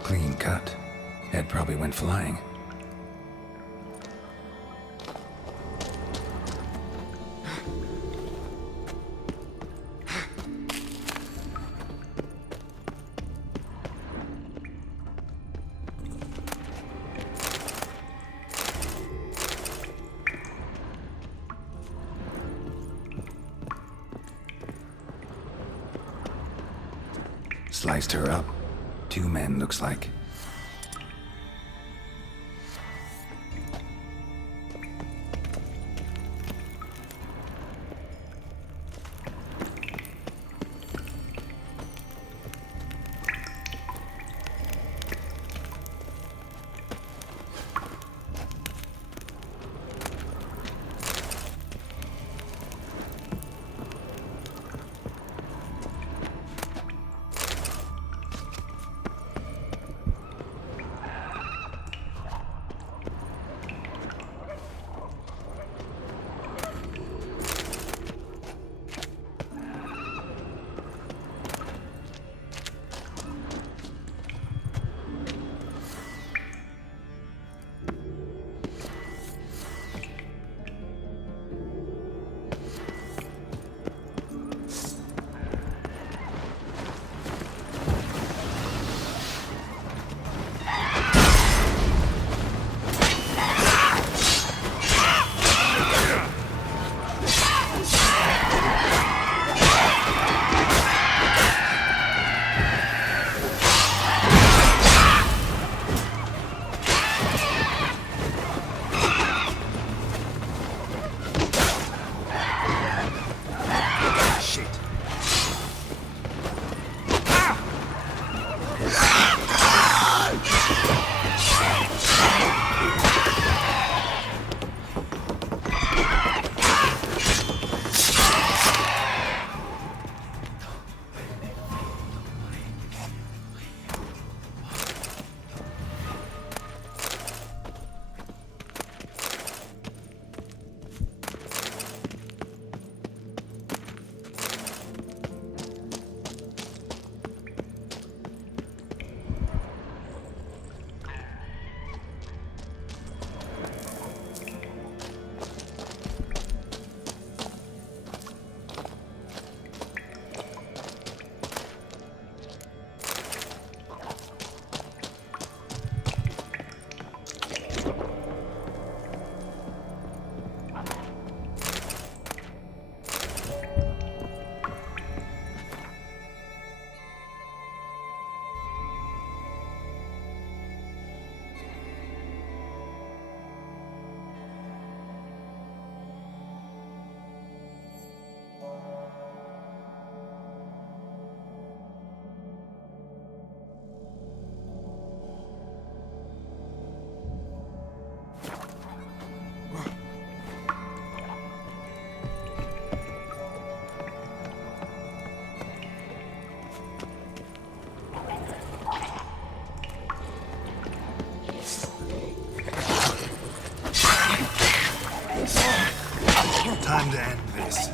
Clean cut. Head probably went flying. Sliced her up. 2 men, looks like. Time to end this.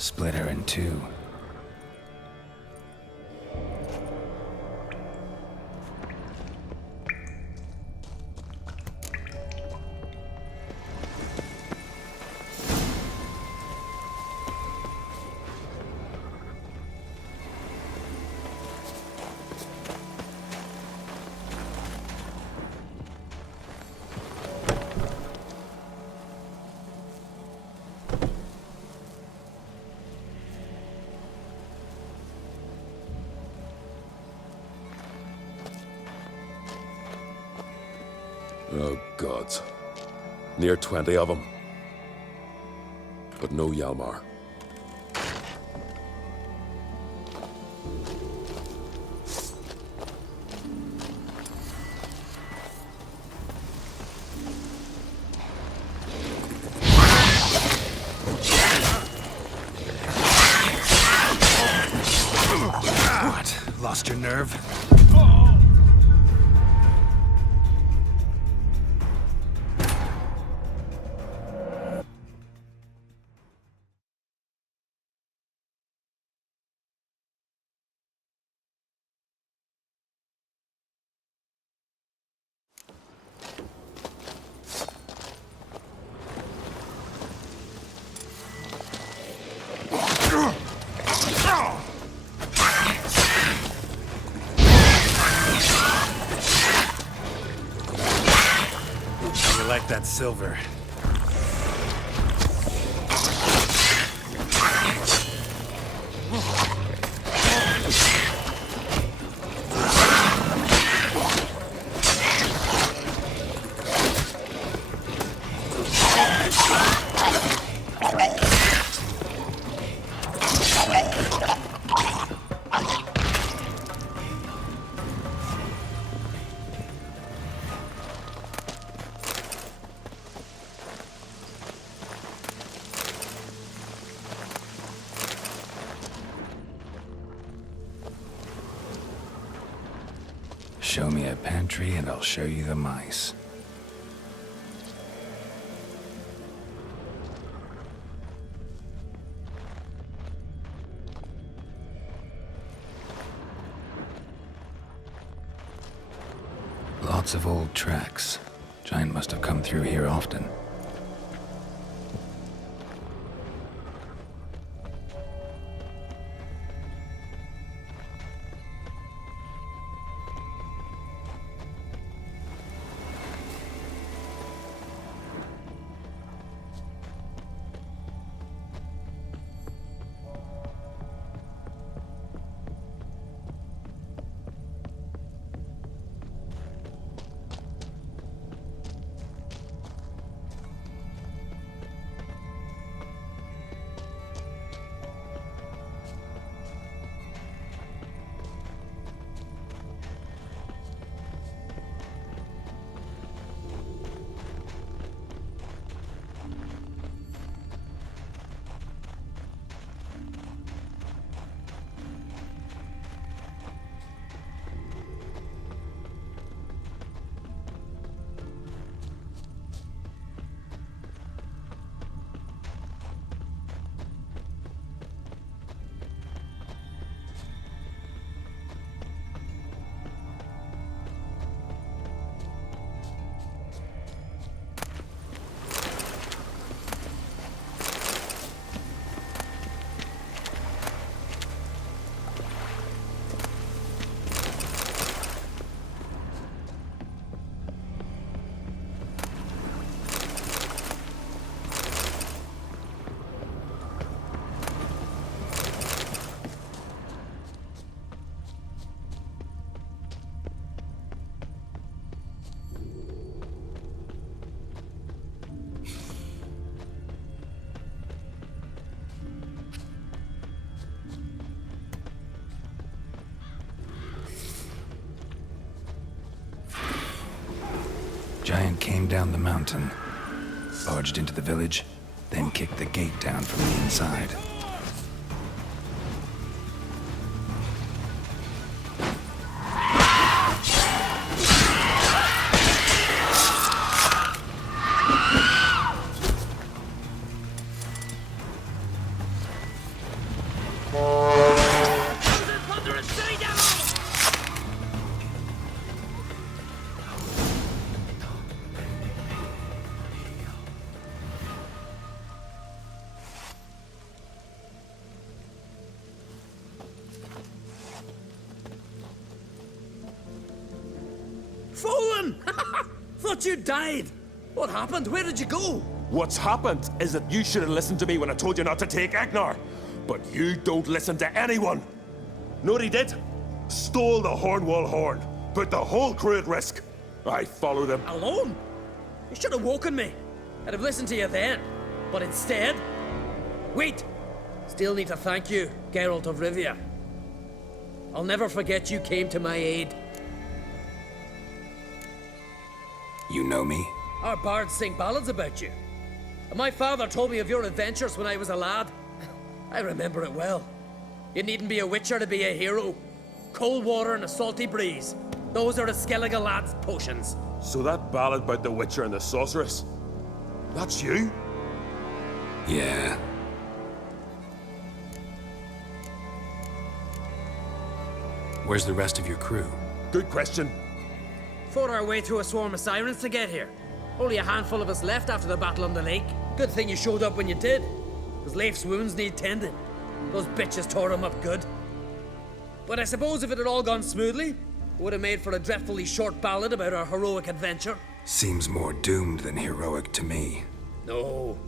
Split her in two. Oh, gods. Near 20 of them. But no Hjalmar. What? Lost your nerve? How you like that silver? Show me a pantry and I'll show you the mice. Lots of old tracks. Giant must have come through here often. Giant came down the mountain, barged into the village, then kicked the gate down from the inside. Fallen! Thought you died. What happened? Where did you go? What's happened is that you should have listened to me when I told you not to take Agnar. But you don't listen to anyone. Know what he did? Stole the Hornwall horn. Put the whole crew at risk. I followed him. Alone? You should have woken me. I'd have listened to you then. But instead... Wait! Still need to thank you, Geralt of Rivia. I'll never forget you came to my aid. You know me? Our bards sing ballads about you. And my father told me of your adventures when I was a lad. I remember it well. You needn't be a witcher to be a hero. Cold water and a salty breeze. Those are the Skellige lad's potions. So that ballad about the Witcher and the Sorceress, that's you? Yeah. Where's the rest of your crew? Good question. Fought our way through a swarm of sirens to get here. Only a handful of us left after the battle on the lake. Good thing you showed up when you did. Because Leif's wounds need tending. Those bitches tore him up good. But I suppose if it had all gone smoothly, it would have made for a dreadfully short ballad about our heroic adventure. Seems more doomed than heroic to me. No.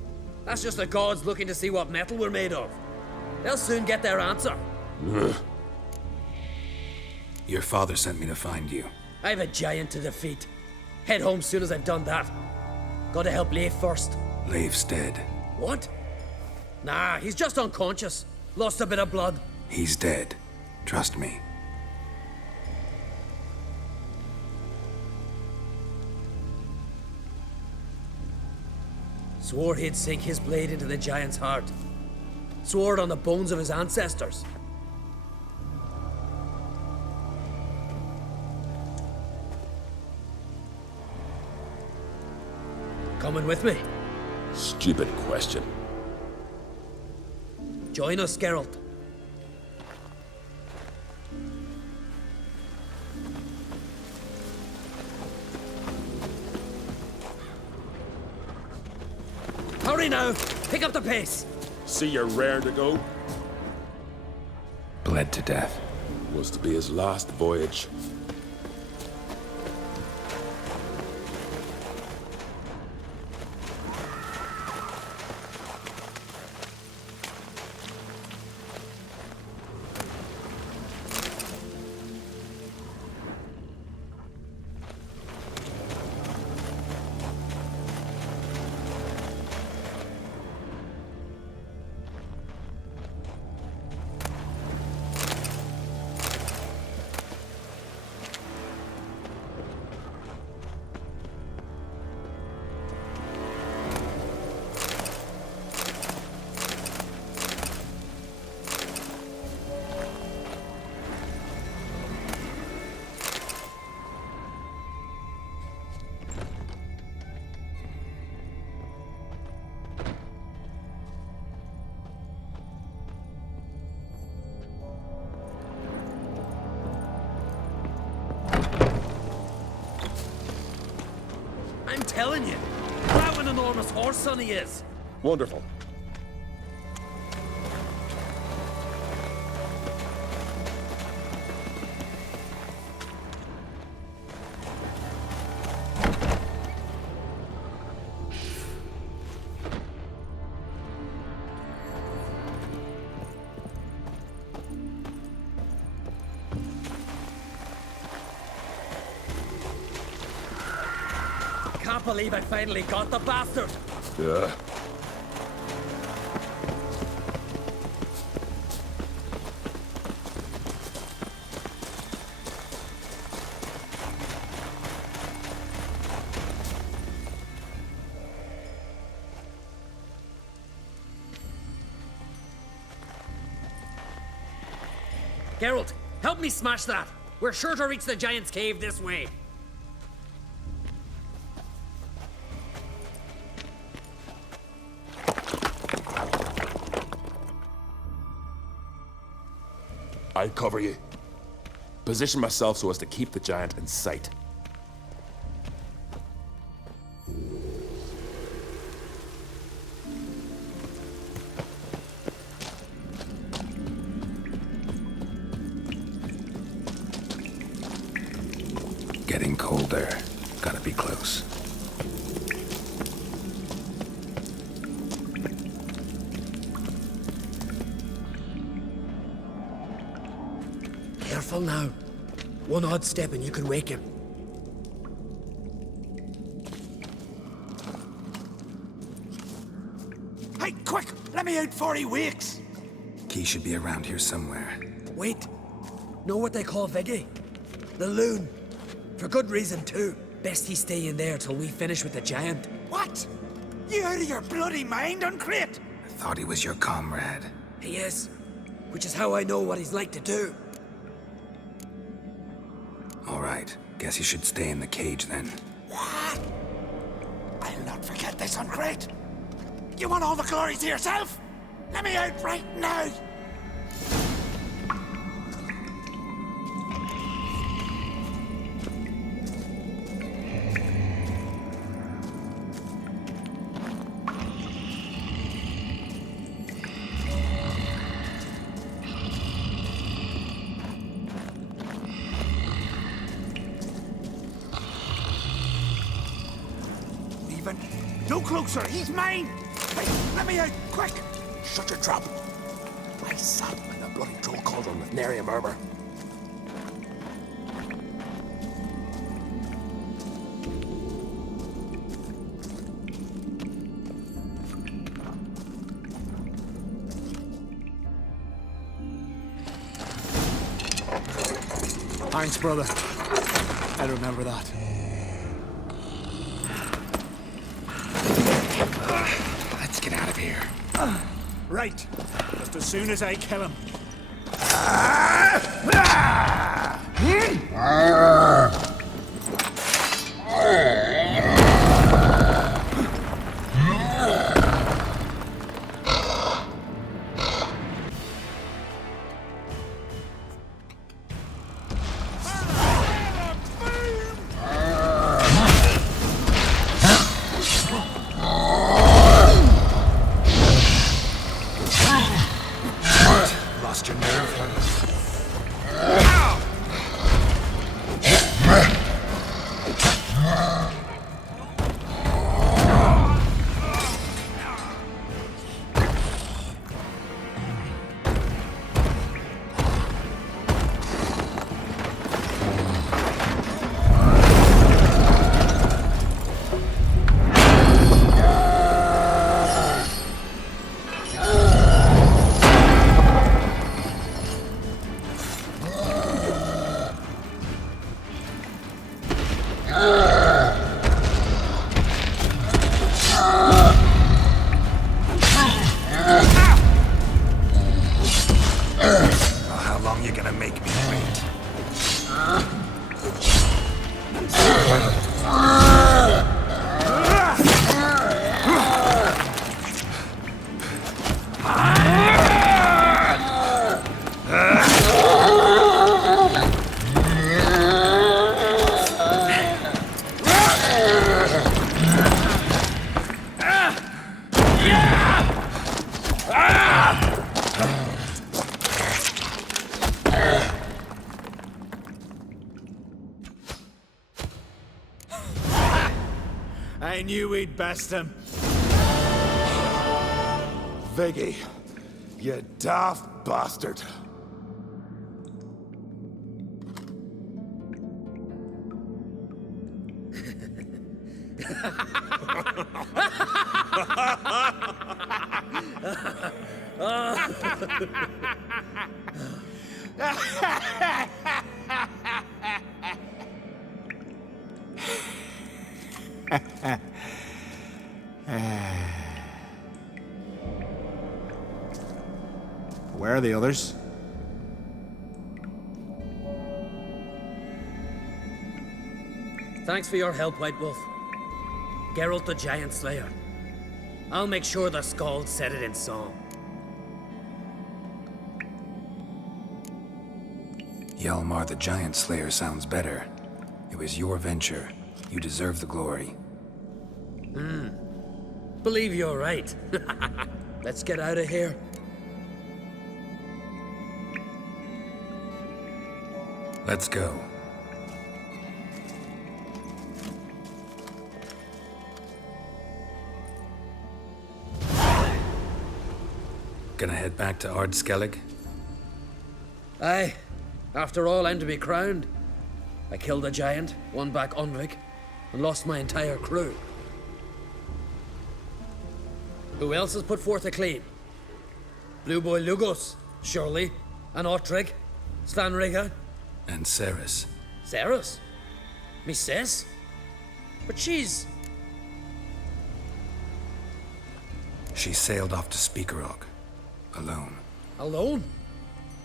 That's just the gods looking to see what metal we're made of. They'll soon get their answer. Your father sent me to find you. I have a giant to defeat. Head home soon as I've done that. Gotta help Leif first. Leif's dead. What? Nah, he's just unconscious. Lost a bit of blood. He's dead. Trust me. Swore he'd sink his blade into the giant's heart. Swore it on the bones of his ancestors. Coming with me? Stupid question. Join us, Geralt. Hurry now! Pick up the pace! See you're raring to go? Bled to death. Was to be his last voyage. I'm telling you, what an enormous horse son he is. Wonderful. Can't believe I finally got the bastard. Yeah. Geralt, help me smash that. We're sure to reach the giant's cave this way. I cover you. Position myself so as to keep the giant in sight. Getting colder. Gotta be close. Careful now. One odd step and you can wake him. Hey, quick! Let me out before he wakes! Key should be around here somewhere. Wait. Know what they call Viggy? The loon. For good reason, too. Best he stay in there till we finish with the giant. What? You out of your bloody mind, Uncrate? I thought he was your comrade. He is. Which is how I know what he's like to do. All right. Guess he should stay in the cage then. What? I'll not forget this, Uncrate. You want all the glory to yourself? Let me out right now! Even. No closer, he's mine! Hey, let me out, quick! Shut your trap. I sat in the bloody troll cauldron with nary a murmur. Thanks, brother. I remember that. Let's get out of here. Right. Just as soon as I kill him. Lost your nerve? How long you gonna make me wait? I knew we'd best him. Viggy, you daft bastard. Where are the others? Thanks for your help, White Wolf. Geralt the Giant Slayer. I'll make sure the Skald said it in song. Hjalmar the Giant Slayer sounds better. It was your venture. You deserve the glory. Believe you're right. Let's get out of here. Let's go. Gonna head back to Ardskellig? Aye. After all, I'm to be crowned. I killed a giant, won back Unvik, and lost my entire crew. Who else has put forth a claim? Blue Boy Lugos, surely, and Ottrig, Svanriga. And Ceres. Ceres? Me sis? But she's... She sailed off to Speakerog. Alone. Alone?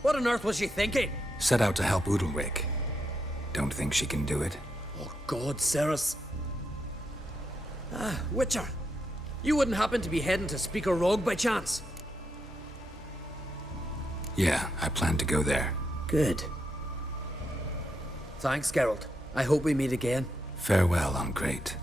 What on earth was she thinking? Set out to help Udalric. Don't think she can do it? Oh God, Ceres. Witcher. You wouldn't happen to be heading to Speaker Rogue by chance? Yeah, I plan to go there. Good. Thanks, Geralt. I hope we meet again. Farewell, Great.